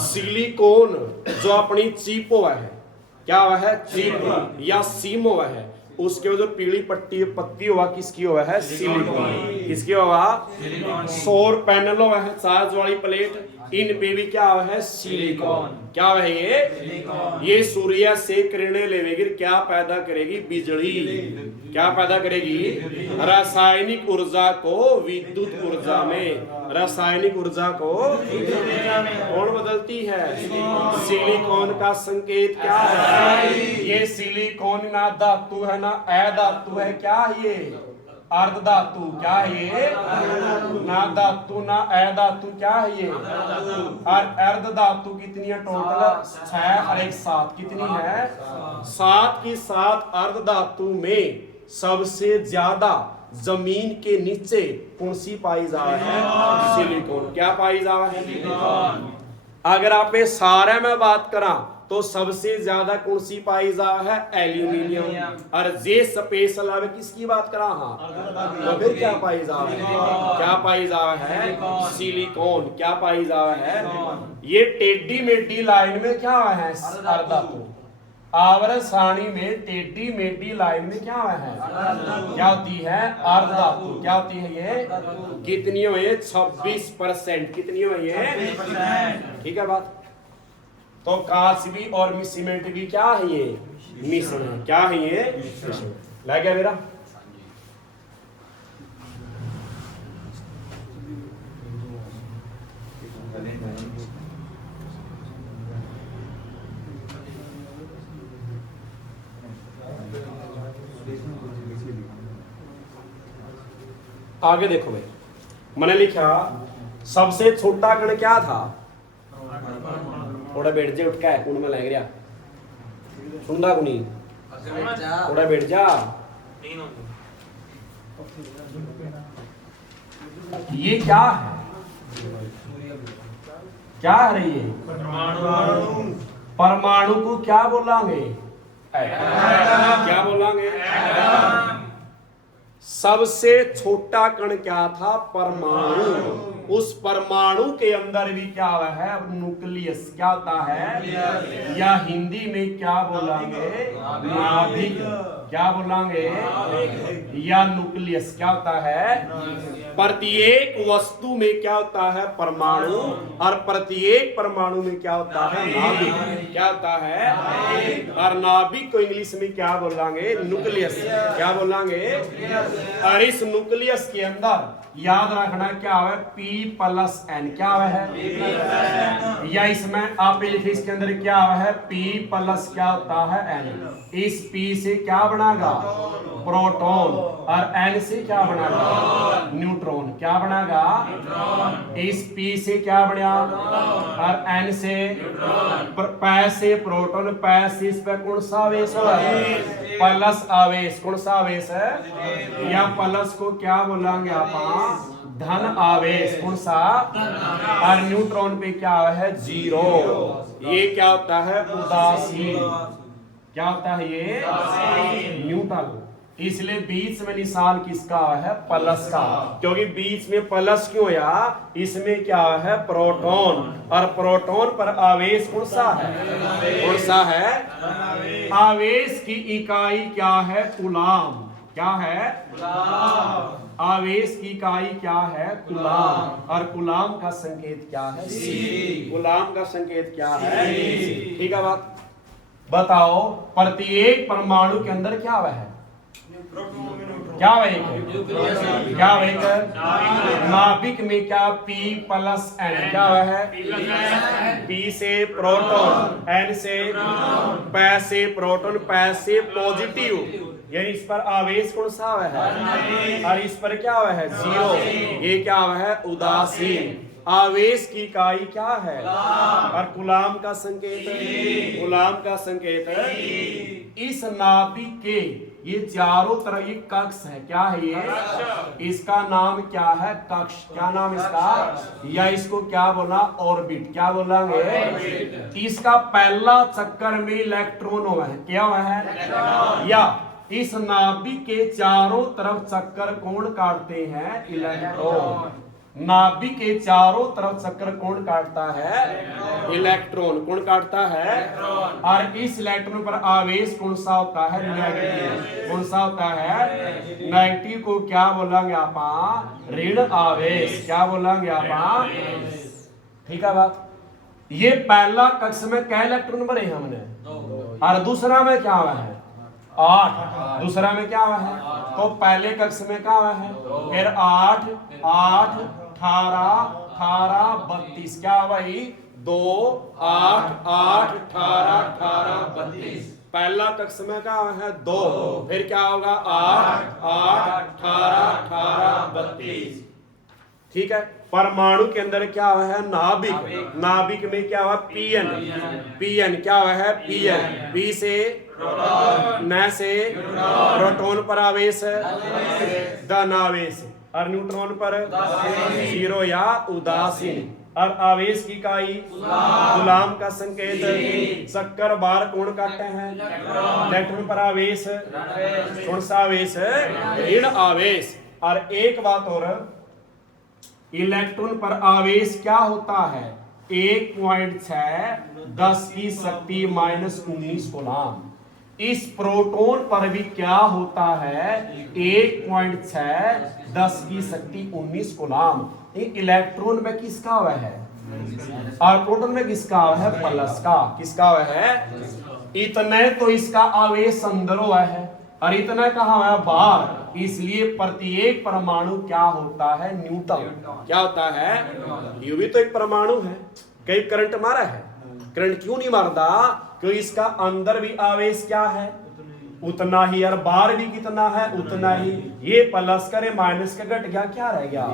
सिलिकॉन जो अपनी चीपो है। क्या है? चीप या सीमो है। उसके जो पीली पत्ती हुआ किसकी हुआ है? सिलिकॉन। किसकी हुआ? सौर पैनल हुआ है, चार्ज वाली प्लेट, इन पे भी क्या हुआ है? सिलिकॉन। क्या है ये सूर्य से किरणें लेवेगी, क्या पैदा करेगी? बिजली। क्या पैदा करेगी? रासायनिक ऊर्जा को विद्युत ऊर्जा में। रासायनिक ऊर्जा को कौन बदलती है? सिलिकॉन का संकेत क्या है? ये सिलिकॉन ना धातु है ना अधातु है। क्या ये? अर्ध धातु। क्या है ये? ना धातु ना अधातु। क्या है ये? और अर्ध धातु कितनी है टोटल? 6 और 1 7। कितनी है? 7 की 7 अर्ध धातु में सबसे ज्यादा जमीन के नीचे कौन सी पाई जा रही है? सिलिकॉन। क्या पाई जा रही है? सिलिकॉन। अगर आप सारे में बात करा तो सबसे ज्यादा कौन सी पाई जा है? एल्यूमिनियम। और जे स्पेशल है किसकी बात करा? हाँ। तो फिर क्या पाई जा है? क्या पाई जा है? सिलिकॉन। क्या पाई जा है? ये टेढ़ी मेढ़ी लाइन में क्या है? अर्धातु। आवर्त सारणी में टेढ़ी मेढ़ी लाइन में क्या है? क्या होती है? अर्धधातु। क्या होती है ये? कितनी है? 26%। कितनी है ये? ठीक है बात। तो कांच भी और सीमेंट भी क्या है? ये मिश्रण है। क्या है ये? मिश्रण। लग गया मेरा? आगे देखो भाई, मैंने लिखा सबसे छोटा कण क्या था? थोड़ा बैठ जा, उठ के उनमें लग रहा सुनदा को नहीं, थोड़ा बैठ जा। ये क्या है? क्या है रे ये? परमाणु को क्या बोलांगे? क्या बोलांगे? सबसे छोटा कण क्या था? परमाणु। उस परमाणु के अंदर भी क्या हुआ है न्यूक्लियस क्या होता है, या हिंदी में क्या बोलेंगे नाभिक, क्या बोलेंगे, या न्यूक्लियस क्या होता है। प्रत्येक वस्तु में क्या होता है परमाणु, और प्रत्येक परमाणु में क्या होता है नाभिक, क्या होता है। और नाभिक को इंग्लिश में क्या बोलेंगे न्यूक्लियस, क्या बोलेंगे। और इस न्यूक्लियस के अंदर याद रखना क्या है P+N, क्या है, या इसमें आप लिखिए इसके अंदर क्या है P+ क्या होता है N। इस P से क्या बनेगा प्रोटॉन, और N से क्या बनेगा न्यूट्रॉन, क्या बनेगा। इस P से क्या बना, और N से P से प्रोटॉन, P से इस पे कौन सा आवेश है प्लस आवेश, कौन सा आवेश है, या प्लस को क्या बोलेंगे आप धन आवेश, कौन सा। और न्यूट्रॉन पे क्या है जीरो, ये क्या होता है उदासीन, क्या होता है ये न्यूट्रल। इसलिए बीच में निशान किसका है प्लस का, क्योंकि बीच में प्लस क्यों या इसमें क्या है प्रोटॉन, और प्रोटॉन पर आवेश कौन सा है, कौन सा है। आवेश की इकाई क्या है कूलाम, क्या है आवेश की इकाई क्या है कूलाम, और कूलाम का संकेत क्या है C। कूलाम का संकेत क्या है, ठीक है बात। बताओ प्रत्येक परमाणु के अंदर क्या है, क्या वही, क्या वही नाभिक में क्या P+N, क्या है P से प्रोटॉन, N से P से प्रोटॉन, P से पॉजिटिव, यानी इस पर आवेश कौन सा है, और इस पर क्या है जीरो, ये क्या है उदासीन। आवेश की इकाई क्या है, और कूलाम का संकेत, कूलाम का संकेत। इस नाभिक के ये चारों तरफ ये कक्ष है, क्या है ये, इसका नाम क्या है कक्ष, क्या नाम इसका, या इसको क्या बोला ऑर्बिट, क्या बोलेंगे। इसका पहला चक्कर में इलेक्ट्रॉन हुआ है, क्या हुआ है, या इस नाभिक के चारों तरफ चक्कर कौन काटते हैं इलेक्ट्रॉन। नाभिक के चारों तरफ चक्कर कौन काटता है इलेक्ट्रॉन, कौन काटता है। और इस इलेक्ट्रॉन पर आवेश कौन सा होता है नेगेटिव, कौन सा होता है नेगेटिव को क्या बोलेंगे आप ऋण आवेश, क्या बोलेंगे आप, ठीक है बात। ये पहला कक्ष में क्या इलेक्ट्रॉन भरे हमने, और दूसरा में क्या हुआ है 8, दूसरा में क्या हुआ है, तो पहले कक्ष में क्या हुआ है फिर 8 8 18 18 32, क्या भाई 2 8 8 18 18 32। पहला कक्ष में क्या है 2, फिर क्या होगा 8 8 18 18 32, ठीक है। परमाणु के अंदर क्या हुआ है नाभिक, नाभिक में क्या हुआ पीएन, पीएन क्या हुआ है पीएन, पी से न से प्रोटॉन पर आवेश धन आवेश, और न्यूट्रॉन पर जीरो या उदासीन। और आवेश की इकाई गुलाम का संकेत, चक्कर बार कौन काटते हैं इलेक्ट्रॉन पर आवेश, कौन सा आवेश ऋण आवेश। और एक बात और, इलेक्ट्रॉन पर आवेश क्या होता है 1.6 10 की शक्ति -19 कूलाम। इस प्रोटॉन पर भी क्या होता है 1.6 10 की शक्ति 19 कूलाम। इलेक्ट्रॉन में किसका हुआ है और प्रोटॉन में किसका हुआ है प्लस का, किसका हुआ है। इतने तो इसका आवेश अंदर हुआ है और इतना कहा हुआ है बाहर, इसलिए प्रत्येक परमाणु क्या होता है न्यूट्रल, क्या होता है। ये भी तो एक परमाणु है, कई करंट मारा है, करंट क्यों नहीं मारता, क्योंकि इसका अंदर भी आवेश क्या है उतना ही, और बाहर भी कितना है उतना ही। ये प्लस करे माइनस का घट गया, क्या रह गया,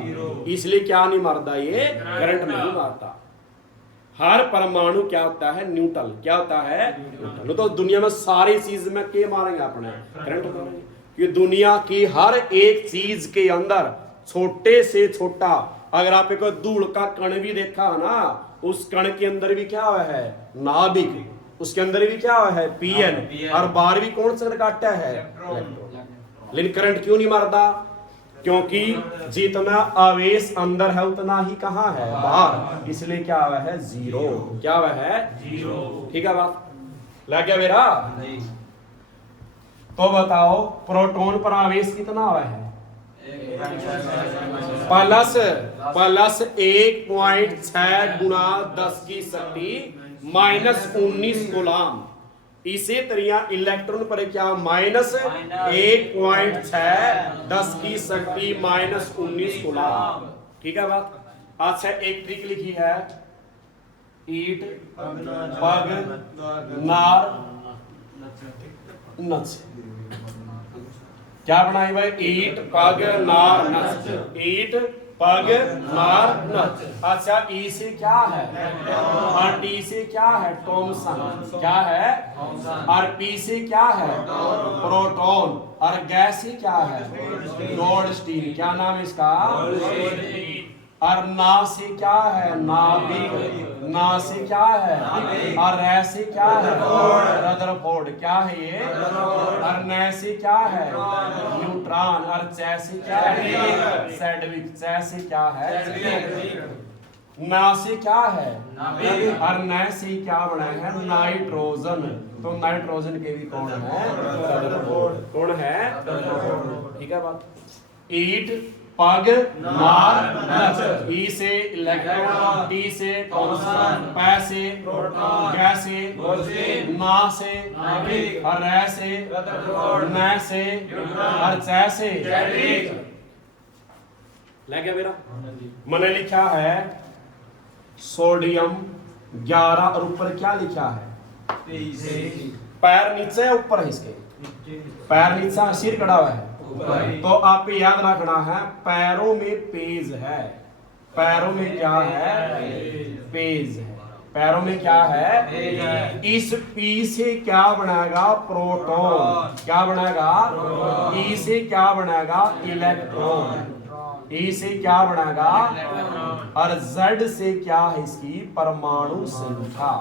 इसलिए क्या नहीं मारता, ये करंट नहीं मारता। हर परमाणु क्या होता है न्यूट्रल, क्या होता है न्यूट्रल। तो दुनिया में सारी चीज में के मारेंगे अपने करंट मारेंगे, कि दुनिया की हर एक चीज के अंदर छोटे से छोटा, अगर आप एक धूल का कण भी देखा ना, उस कण के अंदर भी क्या हुआ है नाभिक, उसके अंदर भी क्या हुआ है पीएन, और बाहर भी कौन सा काटा है इलेक्ट्रॉन। लेकिन करंट क्यों नहीं मारता, क्योंकि जितना आवेश अंदर है उतना ही कहाँ है, बाहर, इसलिए क्या हुआ है, जीरो। क्या हुआ है, जीरो। ठीक है बात, लग गया मेरा? तो बताओ प्रोटॉन पर आवेश कितना हुआ है, प्लस 1.6 गुणा 10 की शक्ति -19 कूलम। इसी तरह इलेक्ट्रॉन पर क्या, -1.6 10 की शक्ति -19 कूलम। ठीक है बात? अच्छा एक ट्रिक लिखी है, ईट पग नार नच। क्या बनाई भाई, ईट पग नार नच, ईट पग नार नच। अच्छा ई से क्या है, और टी से क्या है, थॉमसन। क्या है, और पी से क्या है, प्रोटॉन, और गैस से क्या है, गोल्डस्टीन। क्या नाम है इसका, और ना से क्या है, नाभिक, ना से क्या है, और रै से क्या है, रदरफोर्ड। क्या है ये, और नै से क्या है, न्यूट्रॉन, और चै से क्या है, सैडविक। चै से क्या है, ना से क्या है, और नै से क्या बना है, नाइट्रोजन। तो नाइट्रोजन के भी कौन है, कौन है। ठीक है बात? ईट पग नार नच, ई से इलेक्ट्रॉन, टी से थॉमसन, पै से प्रोटॉन, गै से गोल्डस्टीन, ना से नाभिक, और रै से रदरफोर्ड, नै से और चै से सैडविक। लग गया मेरा? मैंने लिखा है सोडियम 11 और ऊपर क्या लिखा है, 23। पैर नीचे है ऊपर है इसके, पैर नीचे, सिर कड़ा हुआ है। तो आप याद रखना है पैरों में पेज है, पैरों में क्या है, पेज है। पैरों में क्या है, इस पी से क्या बनेगा, प्रोटॉन। क्या बनेगा, ई से क्या बनेगा, इलेक्ट्रॉन, ई से क्या बनेगा, और जेड से क्या है इसकी परमाणु संख्या।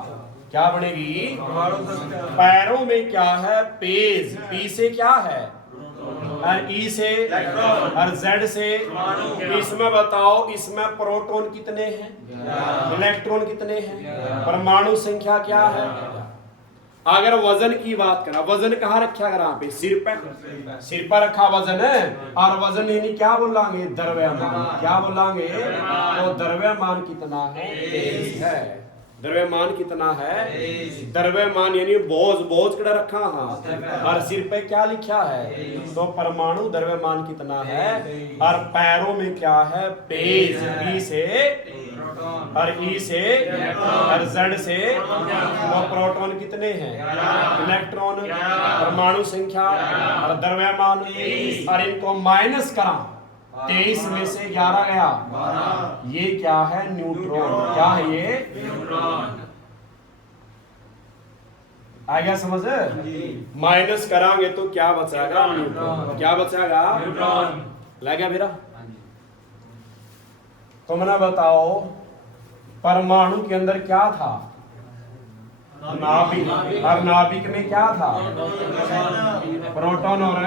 क्या बनेगी, पैरों में क्या है, पेज, पी से क्या है, और ई से, और जेड से। इसमें बताओ इसमें प्रोटॉन कितने हैं, इलेक्ट्रॉन कितने हैं, परमाणु संख्या क्या है। अगर वजन की बात करा, वजन कहाँ रखा, अगर यहाँ पे सिर पे, सिर पर रखा वजन है, और वजन यानी क्या बोलांगे, द्रव्यमान। क्या बोलांगे, तो द्रव्यमान कितना है, 23 है। द्रव्यमान कितना है, द्रव्यमान यानी बोझ, बोझ कड़ा रखा, हाँ, और सिर पे क्या लिखा है, तो परमाणु द्रव्यमान कितना है। और पैरों में क्या है, पेज, ई से, और ई से, और जेड से। तो प्रोटॉन कितने हैं, इलेक्ट्रॉन, परमाणु संख्या और द्रव्यमान। और इनको माइनस करा, 23 में से 11 गया, ये क्या है, न्यूट्रॉन। क्या है ये, न्यूट्रॉन। आ गया समझ? माइनस करांगे तो क्या बचेगा, न्यूट्रॉन। क्या बचेगा, न्यूट्रॉन। लग गया मेरा? तो मैंने बताओ परमाणु के अंदर क्या था, नाभिक, और नाभिक में क्या था, प्रोटॉन और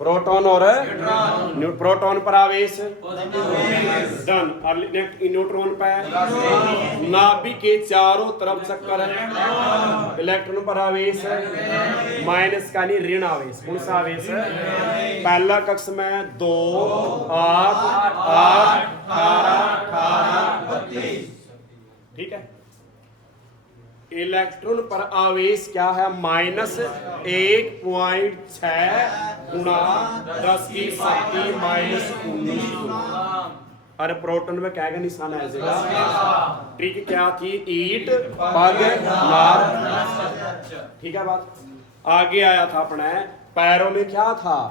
प्रोटॉन और प्रोटॉन पर आवेश डन, और न्यूट्रॉन पर नाभिक के चारों तरफ चक्कर है, इलेक्ट्रॉन पर आवेश माइनस का नहीं, ऋण आवेश। कौन सा आवेश, पहला कक्ष में 2 8 8 18 32। ठीक है? इलेक्ट्रॉन पर आवेश क्या है, -1.6 गुणा 10 की शक्ति -19। और प्रोटॉन में क्या का निशान है, ट्रिक क्या थी, ईट पग नार। ठीक है बात? आगे आया था अपने पैरों में क्या था,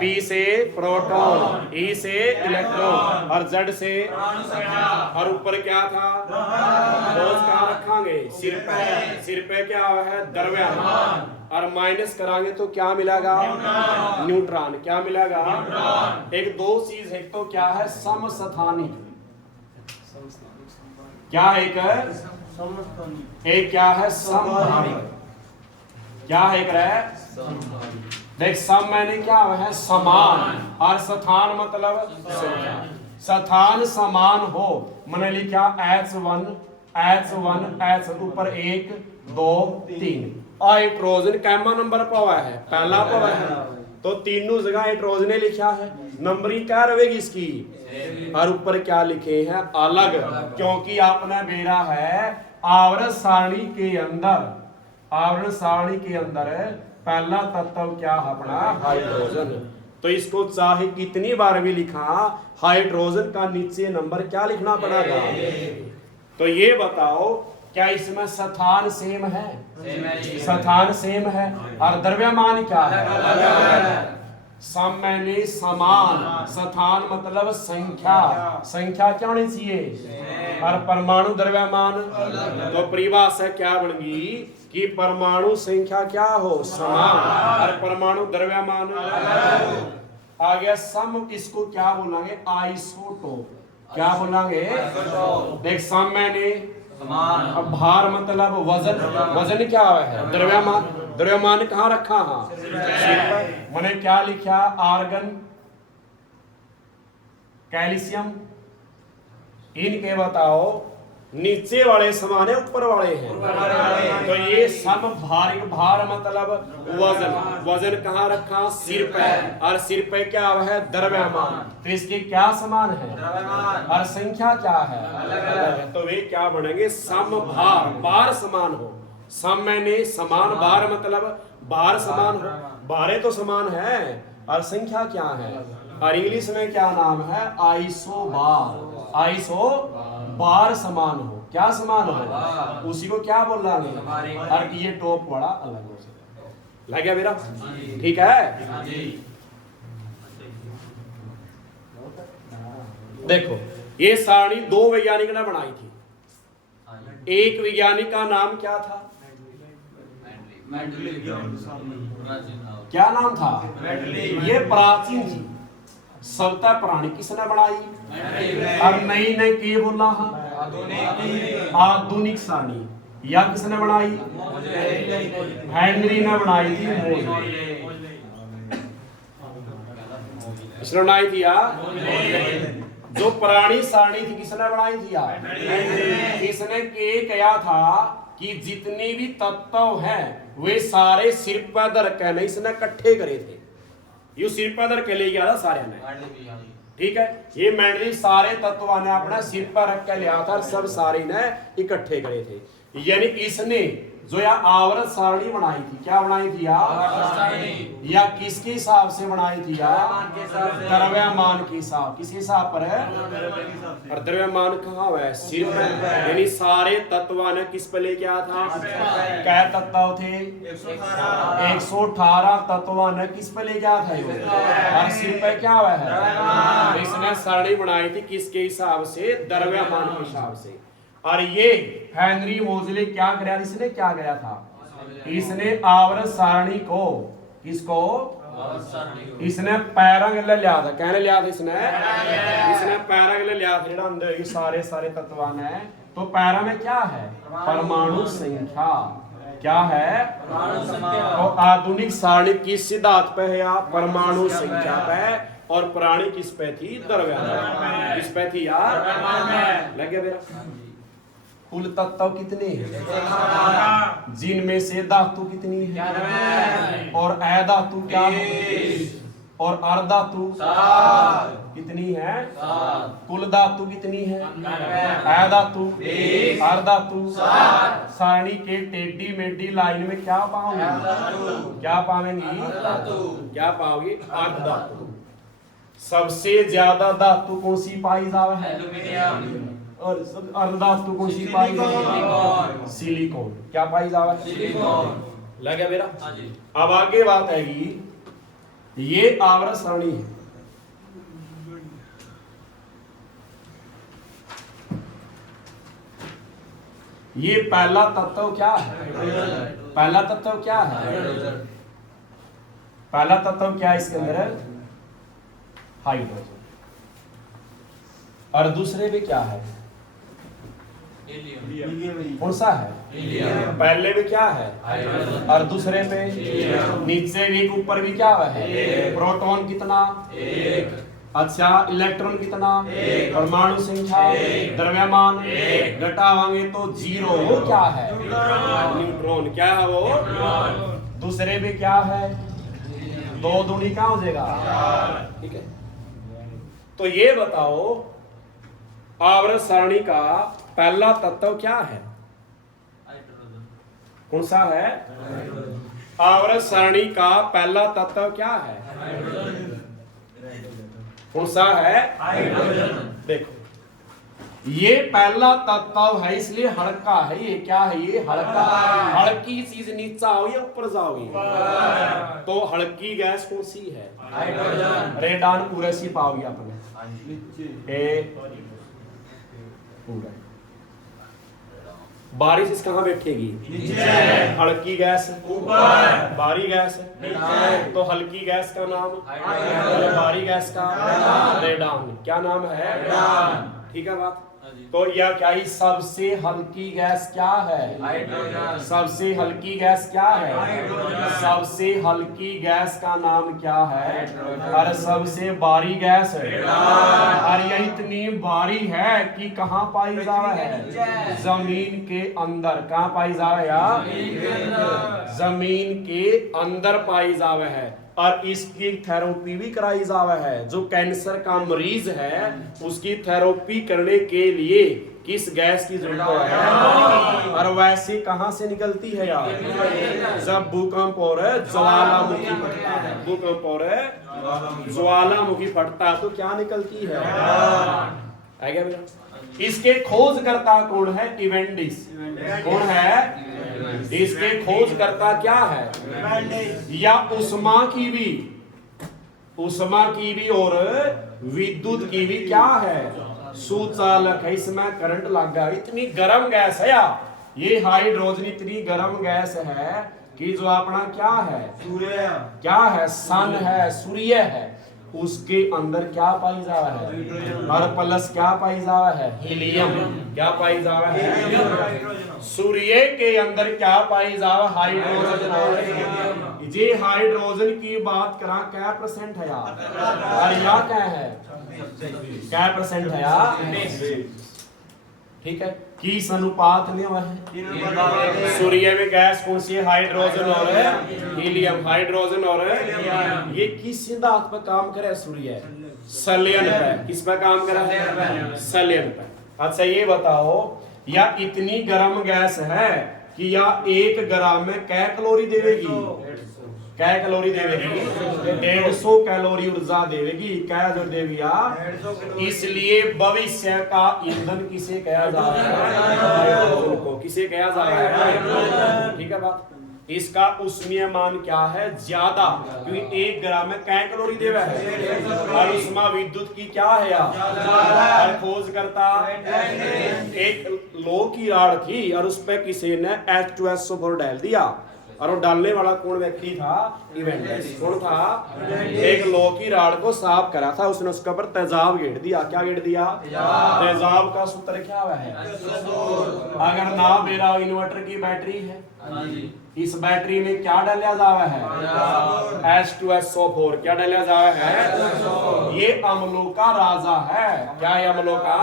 पी से प्रोटॉन, ई से इलेक्ट्रॉन, और जेड से, और ऊपर क्या था, बोझ कहाँ रखांगे, सिर पे। सिर पे क्या है, द्रव्यमान, और माइनस करांगे तो क्या मिलेगा, न्यूट्रॉन। क्या मिलेगा, एक दो चीज है, तो क्या है, समस्थानिक। क्या एक क्या है, समस्थानिक। क्या है, देख सम मैंने क्या है समान, और स्थान मतलब संख्या। स्थान समान हो मैंने लिखा H1 H1 ऊपर 1 2 3। हाइड्रोजन कैमा नंबर पावा है, पहला पावा है, तो तीनों जगह हाइड्रोजन लिखा है। नंबरिंग क्या रहेगी इसकी, और ऊपर क्या लिखे हैं अलग, क्योंकि आपने बेरा है आवर्त सारणी के अंदर, आवरण सारणी के अंदर पहला तत्व क्या है अपना हाइड्रोजन। तो इसको चाहे कितनी बार भी लिखा हाइड्रोजन का नीचे नंबर क्या लिखना पड़ेगा। तो ये बताओ क्या इसमें स्थान सेम है, स्थान सेम है, और द्रव्यमान क्या है सम मैंने समान, स्थान मतलब संख्या, संख्या क्या होनी चाहिए, और परमाणु द्रव्यमान। तो परिभाषा क्या बन गई कि परमाणु संख्या क्या हो समान, और परमाणु द्रव्यमान। आ गया सम, इसको क्या बोलेंगे आइसोटोप, क्या बोलेंगे देख सम मैंने समान, अब भार मतलब वजन, वजन क्या है द्रव्यमान, द्रव्यमान कहाँ रखा है मैंने क्या लिखा आर्गन कैल्शियम। इनके बताओ नीचे वाले समान है ऊपर वाले हैं, तो ये सम भार, भार मतलब वजन, वजन कहाँ रखा सिर पे, और सिर पे क्या है द्रव्यमान, तो इसके क्या समान है और संख्या क्या है, तो वे क्या बनेंगे सम भार, भार समान हो। सम मैंने समान, भार मतलब भार समान हो, भारे तो समान है और संख्या क्या है, और इंग्लिश में क्या नाम है आइसोबार, आइसो बार समान हो, क्या समान हो उसी को क्या बोल रहा है, और ये टॉप वाला अलग हो सकता लग गया मेरा, ठीक है। देखो ये सारणी दो वैज्ञानिक ने बनाई थी, एक वैज्ञानिक का नाम क्या था, क्या नाम था, ये प्राचीन थी, सभ्यता पुरानी किसने बनाई, और नई नई की बोला आधुनिक सारणी या किसने बनाई, हेनरी ने बनाई थी, किसने बनाई थी जो पुरानी सारणी थी किसने बनाई थी, किसने के कहा था कि जितने भी तत्व हैं वे सारे सिर पर धर के नहीं इसने इकट्ठे करे थे, यू सिर पर धर के ले गया था सारे ने, ठीक है। ये मैंने सारे तत्व ने अपना सिर पर रख के लिया था, सब सारे ने इकट्ठे करे थे, यानी इसने जो या आवर्त सारणी बनाई थी, क्या बनाई थी या किसके हिसाब से बनाई थी द्रव्यमान के हिसाब, किस हिसाब पर है, और द्रव्यमान कहाँ हुआ है सिर में, यानी सारे तत्व ने किस पे लेके आया था, क्या तत्व थे 118 तत्व ने किस पे लेके आया था, और सिर पे क्या हुआ है, इसने सारणी बनाई थी किसके हिसाब से द्रव्यमान के हिसाब से। और ये हेनरी मोजले क्या कराया, इसने क्या कराया था, इसने आवर्त सारणी को, किसको, इसने पैरंग ले लिया था, कहने लिया था इसने पैरंग ले लिया था अंदर ये सारे सारे तत्व ने, तो पैरा में क्या है परमाणु संख्या, क्या है तो आधुनिक सारणी किस सिद्धांत पे है या परमाणु संख्या पे, और पुरानी किस पे थी द्रव्यमान, किस पे थी यार लगे मेरा। कुल तत्व कितने हैं, जिनमें से धातु कितनी है, और अधातु क्या है, और अर्धातु कितनी है, कुल धातु कितनी है, अधातु अर्धातु। सारणी के टेढ़ी मेढ़ी लाइन में क्या पाओगे, क्या पावेंगी, क्या पाओगे अर्धातु। सबसे ज्यादा धातु कौन सी पाई जावे है, और अर्धधातु कौन सी पाई जाती, सिलिकॉन, क्या पाई जाती सिलिकॉन, लगा मेरा। अब आगे बात आएगी, ये आवर्त सारणी है, ये पहला तत्व क्या है, पहला तत्व क्या है, पहला तत्व क्या है इसके अंदर हाइड्रोजन, और दूसरे में क्या है कौन सा है? पहले में क्या है? और दूसरे पे नीचे भी ऊपर भी क्या है? प्रोटॉन कितना? अच्छा, इलेक्ट्रॉन कितना? परमाणु संख्या, द्रव्यमान घटावांगे तो 0। वो क्या है? न्यूट्रॉन। क्या है वो? दूसरे में क्या है? 2 दूनी क्या हो जाएगा? ठीक है। तो ये बताओ आवर्त सारणी का पहला तत्व क्या है? कौन सा है? आवर्त सारणी का पहला तत्व क्या है? कौन सा है? देखो, ये पहला तत्व है इसलिए हल्का है। ये क्या है? ये हल्का। हल्की चीज नीचा हो या ऊपर जाओगी तो हल्की गैस कौन सी है? रेडान पूरे सी पाओगे अपने पूरा। बारिश इस कहाँ बैठेगी? हल्की गैस ऊपर, भारी गैस तो हल्की गैस का नाम, भारी गैस का रेडान। क्या नाम है? ठीक है बात। तो यह क्या ही सबसे हल्की गैस क्या है? सबसे हल्की गैस क्या है? सबसे हल्की गैस का नाम क्या है? और सबसे भारी गैस है। और यह इतनी भारी है कि कहाँ पाई जावे है? जमीन के अंदर। कहाँ पाई जावे यार? जमीन के अंदर पाई जावे है। और इसकी थेरेपी भी कराई जावे है। जो कैंसर का मरीज है उसकी थेरेपी करने के लिए किस गैस की जरूरत है? और वैसे कहां से निकलती है यार? जब भूकंप और ज्वालामुखी फटता है, भूकंप और ज्वालामुखी फटता है तो क्या निकलती है? आ गया भैया? इसके खोजकर्ता कौन है? इवेंडिस। कौन है? इसके खोजकर्ता क्या है? या उष्मा की भी और विद्युत की भी क्या है? सुचालक है। इसमें करंट लगा। इतनी गर्म गैस है यार ये हाइड्रोजन। इतनी गर्म गैस है कि जो अपना क्या है? सूर्य। क्या है? सन है, सूर्य है। उसके अंदर क्या पाई जावा है? और प्लस क्या पाई जावा है? हीलियम। क्या पाई जावा है? सूर्य के अंदर क्या पाई जावा? हाइड्रोजन। ये हाइड्रोजन की बात करा क्या परसेंट है यार? और या क्या है? क्या परसेंट है यार? ठीक है। किस अनुपात में है? सूर्य में गैस कौन सी है? हाइड्रोजन और हीलियम। हाइड्रोजन और ये किस सिद्धांत पर काम करे? सूर्य संलयन पे। किस पर काम करा है? संलयन पे। अच्छा ये बताओ, या इतनी गर्म गैस है कि या 1 ग्राम में क्या कैलोरी देवेगी? क्या कैलोरी देवेगी? 150 कैलोरी ऊर्जा देवेगी। क्या जो देवी? इसलिए भविष्य का ईंधन किसे कहा जा रहा है? को किसे कहा जा रहा है? ठीक है बात। इसका उष्मीय मान क्या है? ज्यादा, क्योंकि 1 ग्राम में क्या कैलोरी देवे है? और उष्मा विद्युत की क्या है यार? खोज करता एक लोह की राड थी और उस पर किसी ने H2SO4 डाल दिया। और वो डालने वाला कौन व्यक्ति था? इवेंटस। कौन था? एक लोह की राड को साफ करा था उसने, उसके ऊपर तेजाब गेड़ दिया। क्या गेड़ दिया? तेजाब का सूत्र क्या है? अगर ना मेरा इन्वर्टर की बैटरी है, इस बैटरी में क्या डाला जावा है? H2SO4। क्या डाला जावा है? ये अम्लों का राजा है। क्या ये अम्लों का?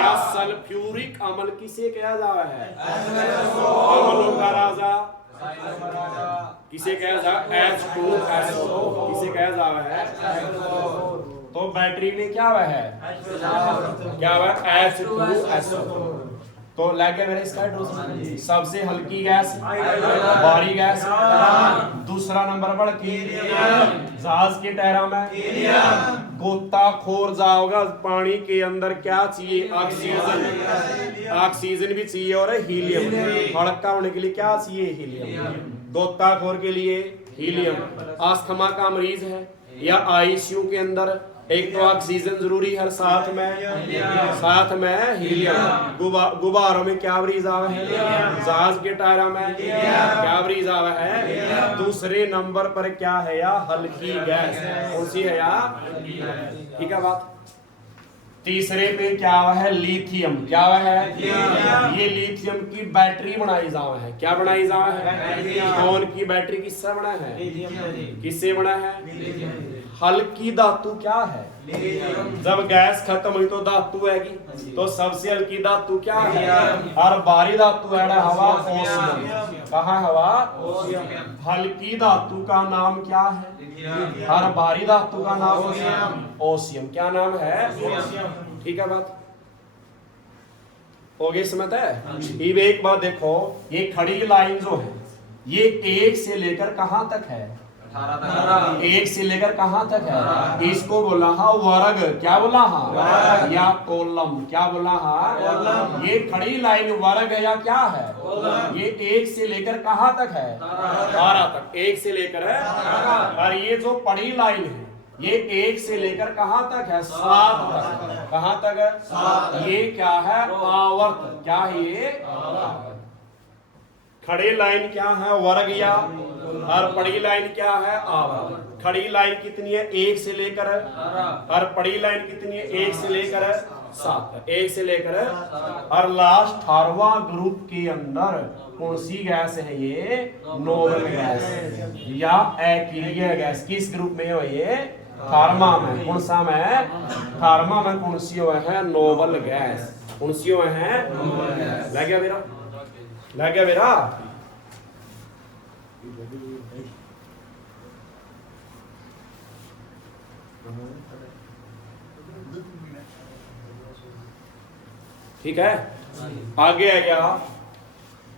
या सल्फ्यूरिक अम्ल किसे कहा जावा है? अम्लों का राजा किसे कहा जा? H2SO। किसे कहा जावा है? तो बैटरी में क्या है? क्या है? H2SO। तो लगे मेरे इसका हाइड्रोजन। सबसे हल्की गैस, भारी गैस। दूसरा नंबर पर जहाज के टायरा में गोताखोर जाओगा पानी के अंदर क्या चाहिए? ऑक्सीजन। ऑक्सीजन भी चाहिए और हीलियम। हल्का होने के लिए क्या चाहिए? हीलियम। गोताखोर के लिए हीलियम। अस्थमा का मरीज है या आईसीयू के अंदर एक तो ऑक्सीजन जरूरी है, साथ में हीलियम। गुब्बारों में क्या ब्रीज आवा है? जहाज के टायरा में क्या ब्रीज आवा है? दूसरे नंबर पर क्या है या? हल्की गैस। कौन सी है या? ठीक है बात। तीसरे पे क्या हुआ है? लिथियम। क्या हुआ है? ये लिथियम की बैटरी बनाई जावा है। क्या बनाई जावा है? कौन की बैटरी? किससे बना है? किससे बना है? हल्की धातु क्या है? जब गैस खत्म हुई तो धातु हैगी, तो सबसे हल्की धातु क्या है? और भारी धातु है ना हवा, ओसियम। कहाँ हवा? हल्की धातु का नाम क्या है? और भारी धातु का नाम ओसियम। क्या नाम है? ठीक है बात हो गई, समझ है? अब एक बात देखो, ये खड़ी लाइन जो है ये एक से लेकर कहां तक है? 18 एक से लेकर कहां तक है? इसको बोला हा वर्ग। क्या बोला हा? या कॉलम। क्या बोला हा? ये खड़ी लाइन वर्ग है या क्या है? ये एक से लेकर कहां तक है? 12 तक। एक से लेकर है। और ये जो पड़ी लाइन है ये एक से लेकर कहां तक है? 7 तक। कहां तक है? ये क्या है? आवर्त। क्या है ये? खड़ी लाइन क्या है? वर्ग या, और पड़ी लाइन क्या है? आवर्त। खड़ी लाइन कितनी है? एक से लेकर है। और पड़ी लाइन कितनी है? एक से लेकर है 7 तक। एक से लेकर है। और लास्ट 18वां ग्रुप के अंदर कौन सी गैस है? ये नोबल गैस या एक्लिय गैस। किस ग्रुप में है ये? 18वां में। कौन सा में? 18वां में कौन सी है? Noble gas. कौन सी है? लग गया मेरा? लग गया मेरा? ठीक है, आगे आ गया।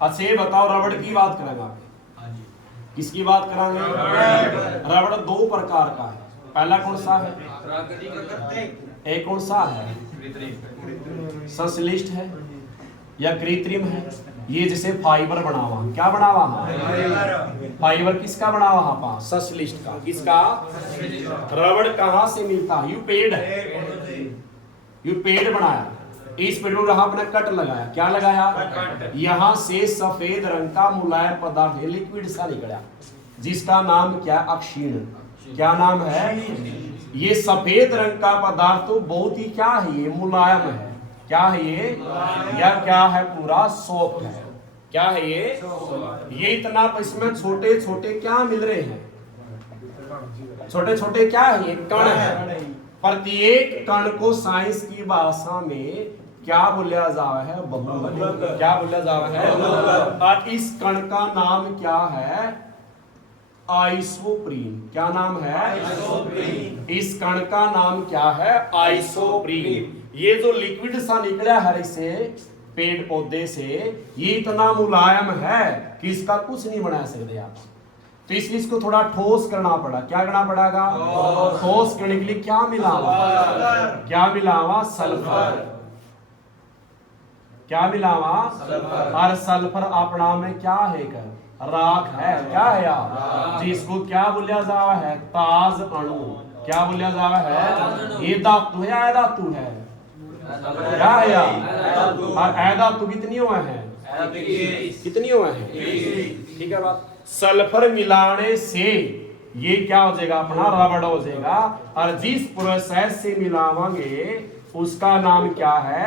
अच्छा ये बताओ, रबड़ की बात करेंगे आप। किसकी बात करांगे? रबड़ दो प्रकार का है। पहला कौन सा है? एक कौन सा है? संश्लिष्ट है या कृत्रिम है। ये जैसे फाइबर बनावा। क्या बनावा? फाइबर किसका बनावा? पा संश्लिष्ट का। किसका? रबड़ कहां से मिलता? यू पेड़ है। यू पेड़ बनाया, इस पेड़ को यहाँ अपना कट लगाया। क्या लगाया? यहाँ से सफेद रंग का मुलायम पदार्थ लिक्विड सा निकला, जिसका नाम क्या? अक्षीण। क्या नाम है? ये सफेद रंग का पदार्थ तो बहुत ही क्या है? ये मुलायम है। क्या है ये? या क्या है? पूरा सॉफ्ट है। क्या है ये इतना, इसमें छोटे छोटे क्या मिल रहे हैं? छोटे छोटे क्या है? ये कण है। प्रत्येक कण को साइंस की भाषा में क्या बोला जावा है? बहुलक। क्या बोला जावा है? और इस कण का नाम क्या है? आइसोप्रीन। क्या नाम है? आइसोप्रीन। इस कण का नाम क्या है? आइसोप्रीन। ये जो लिक्विड सा निकला है इसे पेड़ पौधे से, ये इतना मुलायम है कि इसका कुछ नहीं बना सकते आप। तो इसलिए इसको थोड़ा ठोस करना पड़ा। क्या करना पड़ेगा? ठोस करने के लिए क्या मिला हुआ? क्या मिला हुआ? सल्फर। क्या मिला हुआ? और सल्फर अपना में क्या है? राख है। क्या है यार? जिसको क्या बोलिया जावा है? ताज अणु। क्या बोलिया जावा है? ये धातु है या धातु है? क्या है यार? और ए धातु कितनी हुआ है? कितनी हुआ है? ठीक है बात। सल्फर मिलाने से ये क्या हो जाएगा? अपना रबड़ हो जाएगा। और जिस प्रोसेस से मिलावांगे उसका नाम क्या है?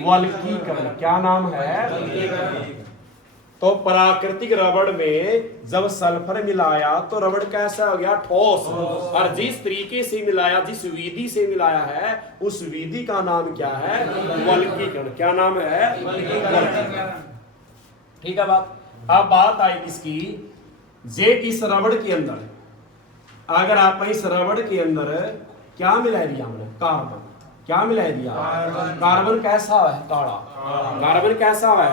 वल्कीकरण। क्या नाम है? तो प्राकृतिक रबड़ में जब सल्फर मिलाया तो रबड़ कैसा हो गया? ठोस। और जिस तरीके से मिलाया, जिस विधि से मिलाया है, उस विधि का नाम क्या है? वल्कीकरण। क्या नाम है? वल्कीकरण। ठीक है बात। अब बात आई किसकी? जे इस रबड़ के अंदर, अगर आप इस रबड़ के अंदर क्या मिला दिया हमने? कार्बन। क्या मिला दिया? कार्बन कैसा है? काला। कार्बन कैसा है?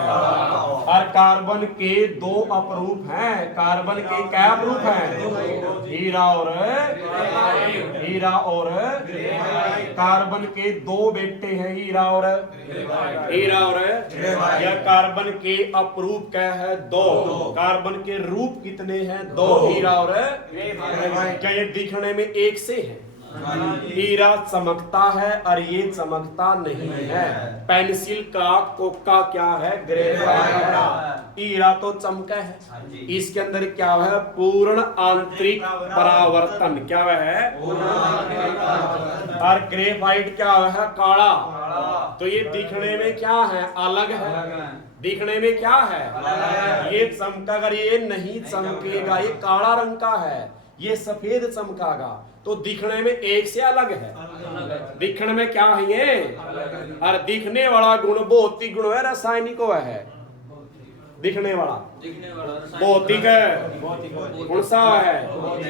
और कार्बन के दो अपरूप हैं। कार्बन के क्या अपरूप हैं? हीरा और कार्बन के दो बेटे हैं, हीरा और या कार्बन के अपरूप क्या है? दो। कार्बन के रूप कितने हैं? दो। हीरा और क्या ये दिखने में एक से है? हीरा चमकता है और ये चमकता नहीं है। पेंसिल का कोका क्या है? ग्रेफाइट। हीरा तो चमका है, इसके अंदर क्या है? पूर्ण आंतरिक परावर्तन। क्या है? और ग्रेफाइट क्या है? काला। तो ये दिखने में क्या है? अलग है। दिखने में क्या है? ये चमका, अगर ये नहीं चमकेगा, ये काला रंग का है, ये सफेद चमकागा, तो दिखने में एक से अलग है। दिखने में क्या है ये? और दिखने वाला गुण भौतिक गुण है, रासायनिक है? दिखने वाला भौतिक है, कौन सा है?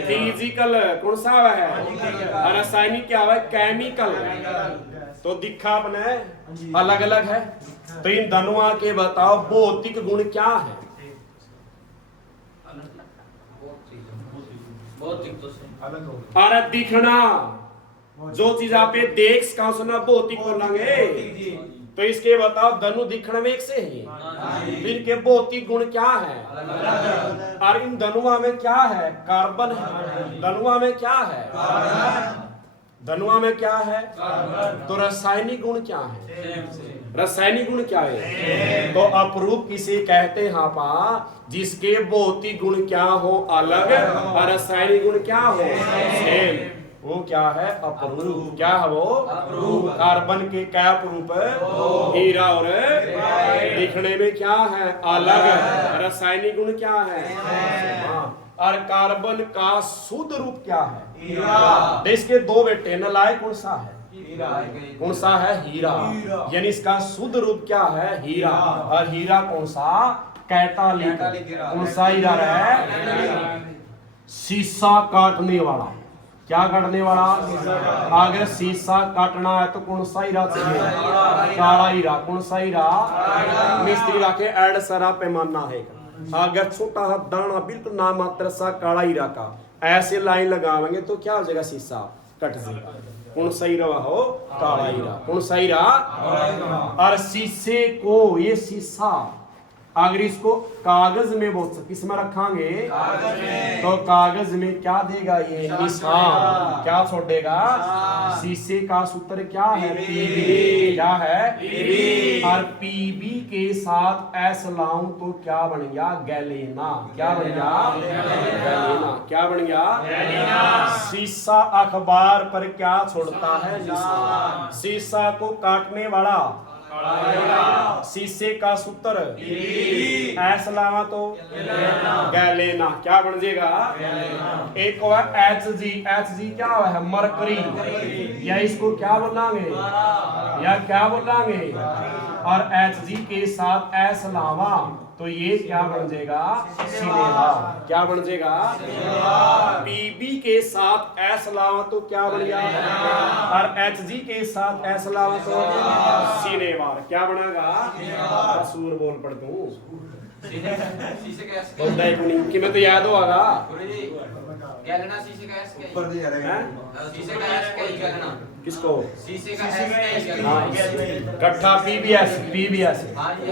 फिजिकल, कौन सा है? और रासायनिक क्या है? केमिकल। तो दिखा अपने अलग अलग है। तो इन दोनों के बताओ भौतिक गुण क्या है? और दिखना, जो चीज आप देख सका सुना भौतिक बोलेंगे, तो इसके बताओ दोनों दिखने में एक से ही, फिर के भौतिक गुण क्या है? और इन दोनों में क्या है? कार्बन है। दोनों में क्या है? दोनों में क्या है? तो रासायनिक गुण क्या है? रासायनिक गुण क्या है? तो अपरूप किसे कहते हैं आपा? जिसके भौतिक गुण क्या हो? अलग, और रासायनिक गुण क्या हो? सेम। वो क्या है? अपरूप। क्या है वो? कार्बन के क्या अपरूप? हीरा। और दिखने में क्या है? अलग। रासायनिक गुण क्या है? और कार्बन का शुद्ध रूप क्या है? देश के दो बेटे नलायक, कौन सा है? कौन सा है? हीरा। यानी इसका शुद्ध रूप क्या है? हीरा। और हीरा कौन सा? कैटालिक। कौन सा हीरा है? शीशा काटने वाला। क्या काटने वाला? अगर शीशा काटना है तो कौन सा हीरा चाहिए? काला हीरा। कौन सा हीरा? मिस्त्री रखे ऐड सारा पैमाना है। अगर छोटा हाथ दाना बिल्कुल ना मात्र सा काला हीरा का ऐसे लाइन लगावेंगे तो क्या हो जाएगा? शीशा कट जाएगा। कौन सा हीरा हो? काला हीरा। कौन सा हीरा? और शीशे को, ये शीशा अगर इसको कागज में बहुत किसमें रखांगे तो कागज में क्या देगा? ये निशान। क्या छोड़ेगा? शीशे का सूत्र क्या है? पीबी। क्या है? पीबी। और पीबी के साथ एस लाऊं तो क्या बन गया? गैलेना। क्या बन गया? गैलेना। क्या बन गया? शीशा अखबार पर क्या छोड़ता है? निशान। शीशा को काटने वाला शीशे का सूत्र ऐसा लावा तो गैलेना। क्या बन जाएगा? एक हुआ HG। HG क्या हुआ है? मरकरी। या इसको क्या बोलांगे? या क्या बोलांगे? और HG के साथ ऐसा लावा तो ये क्या बन जाएगा? सिनेमा। क्या बन जाएगा? पीबी के साथ एस लावा तो क्या बन गया? और HG के साथ एस लावा तो सिनेमार। क्या बनेगा? सूर बोल पड़ तू कि मैं तो याद होगा। गैलेना शीशे का एस ऊपर दे रहे शीशे का एस का गैलेना किसको? शीशे का एस कट्ठा पीबीएस। पीबीएस हां जी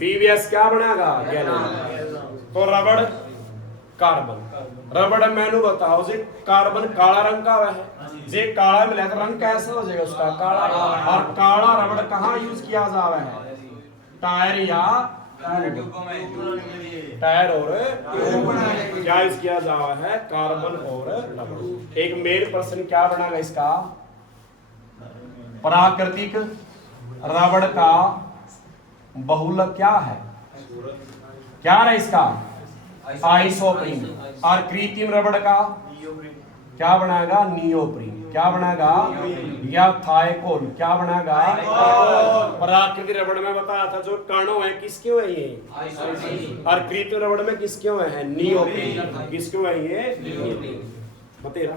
पीबीएस क्या बनेगा? गैलेना। तो रबड़ कार्बन। रबड़ मैंने बताओ जे कार्बन काला रंग का है, जे काला मिला तो रंग कैसा हो जाएगा उसका? काला। और काला रबड़ कहाँ यूज किया जावा है? टायर या टायर और क्या यूज किया जावा है? कार्बन और रबड़। एक मेन प्रश्न क्या बनेगा इसका? प्राकृतिक रबड़ का बहुलक क्या है? क्या है इसका? आइसोप्रीन। और कृत्रिम रबड़ का क्या बनेगा? नियोप्रीन। क्या बनेगा? या थाइकोल। क्या बनेगा? प्राकृतिक रबड़ में बताया था जो कणों है किसके हुए ये? और कृत्रिम रबड़ में किसके हुए हैं? नियोप्रीन। किसके हुए ये? बतेरा।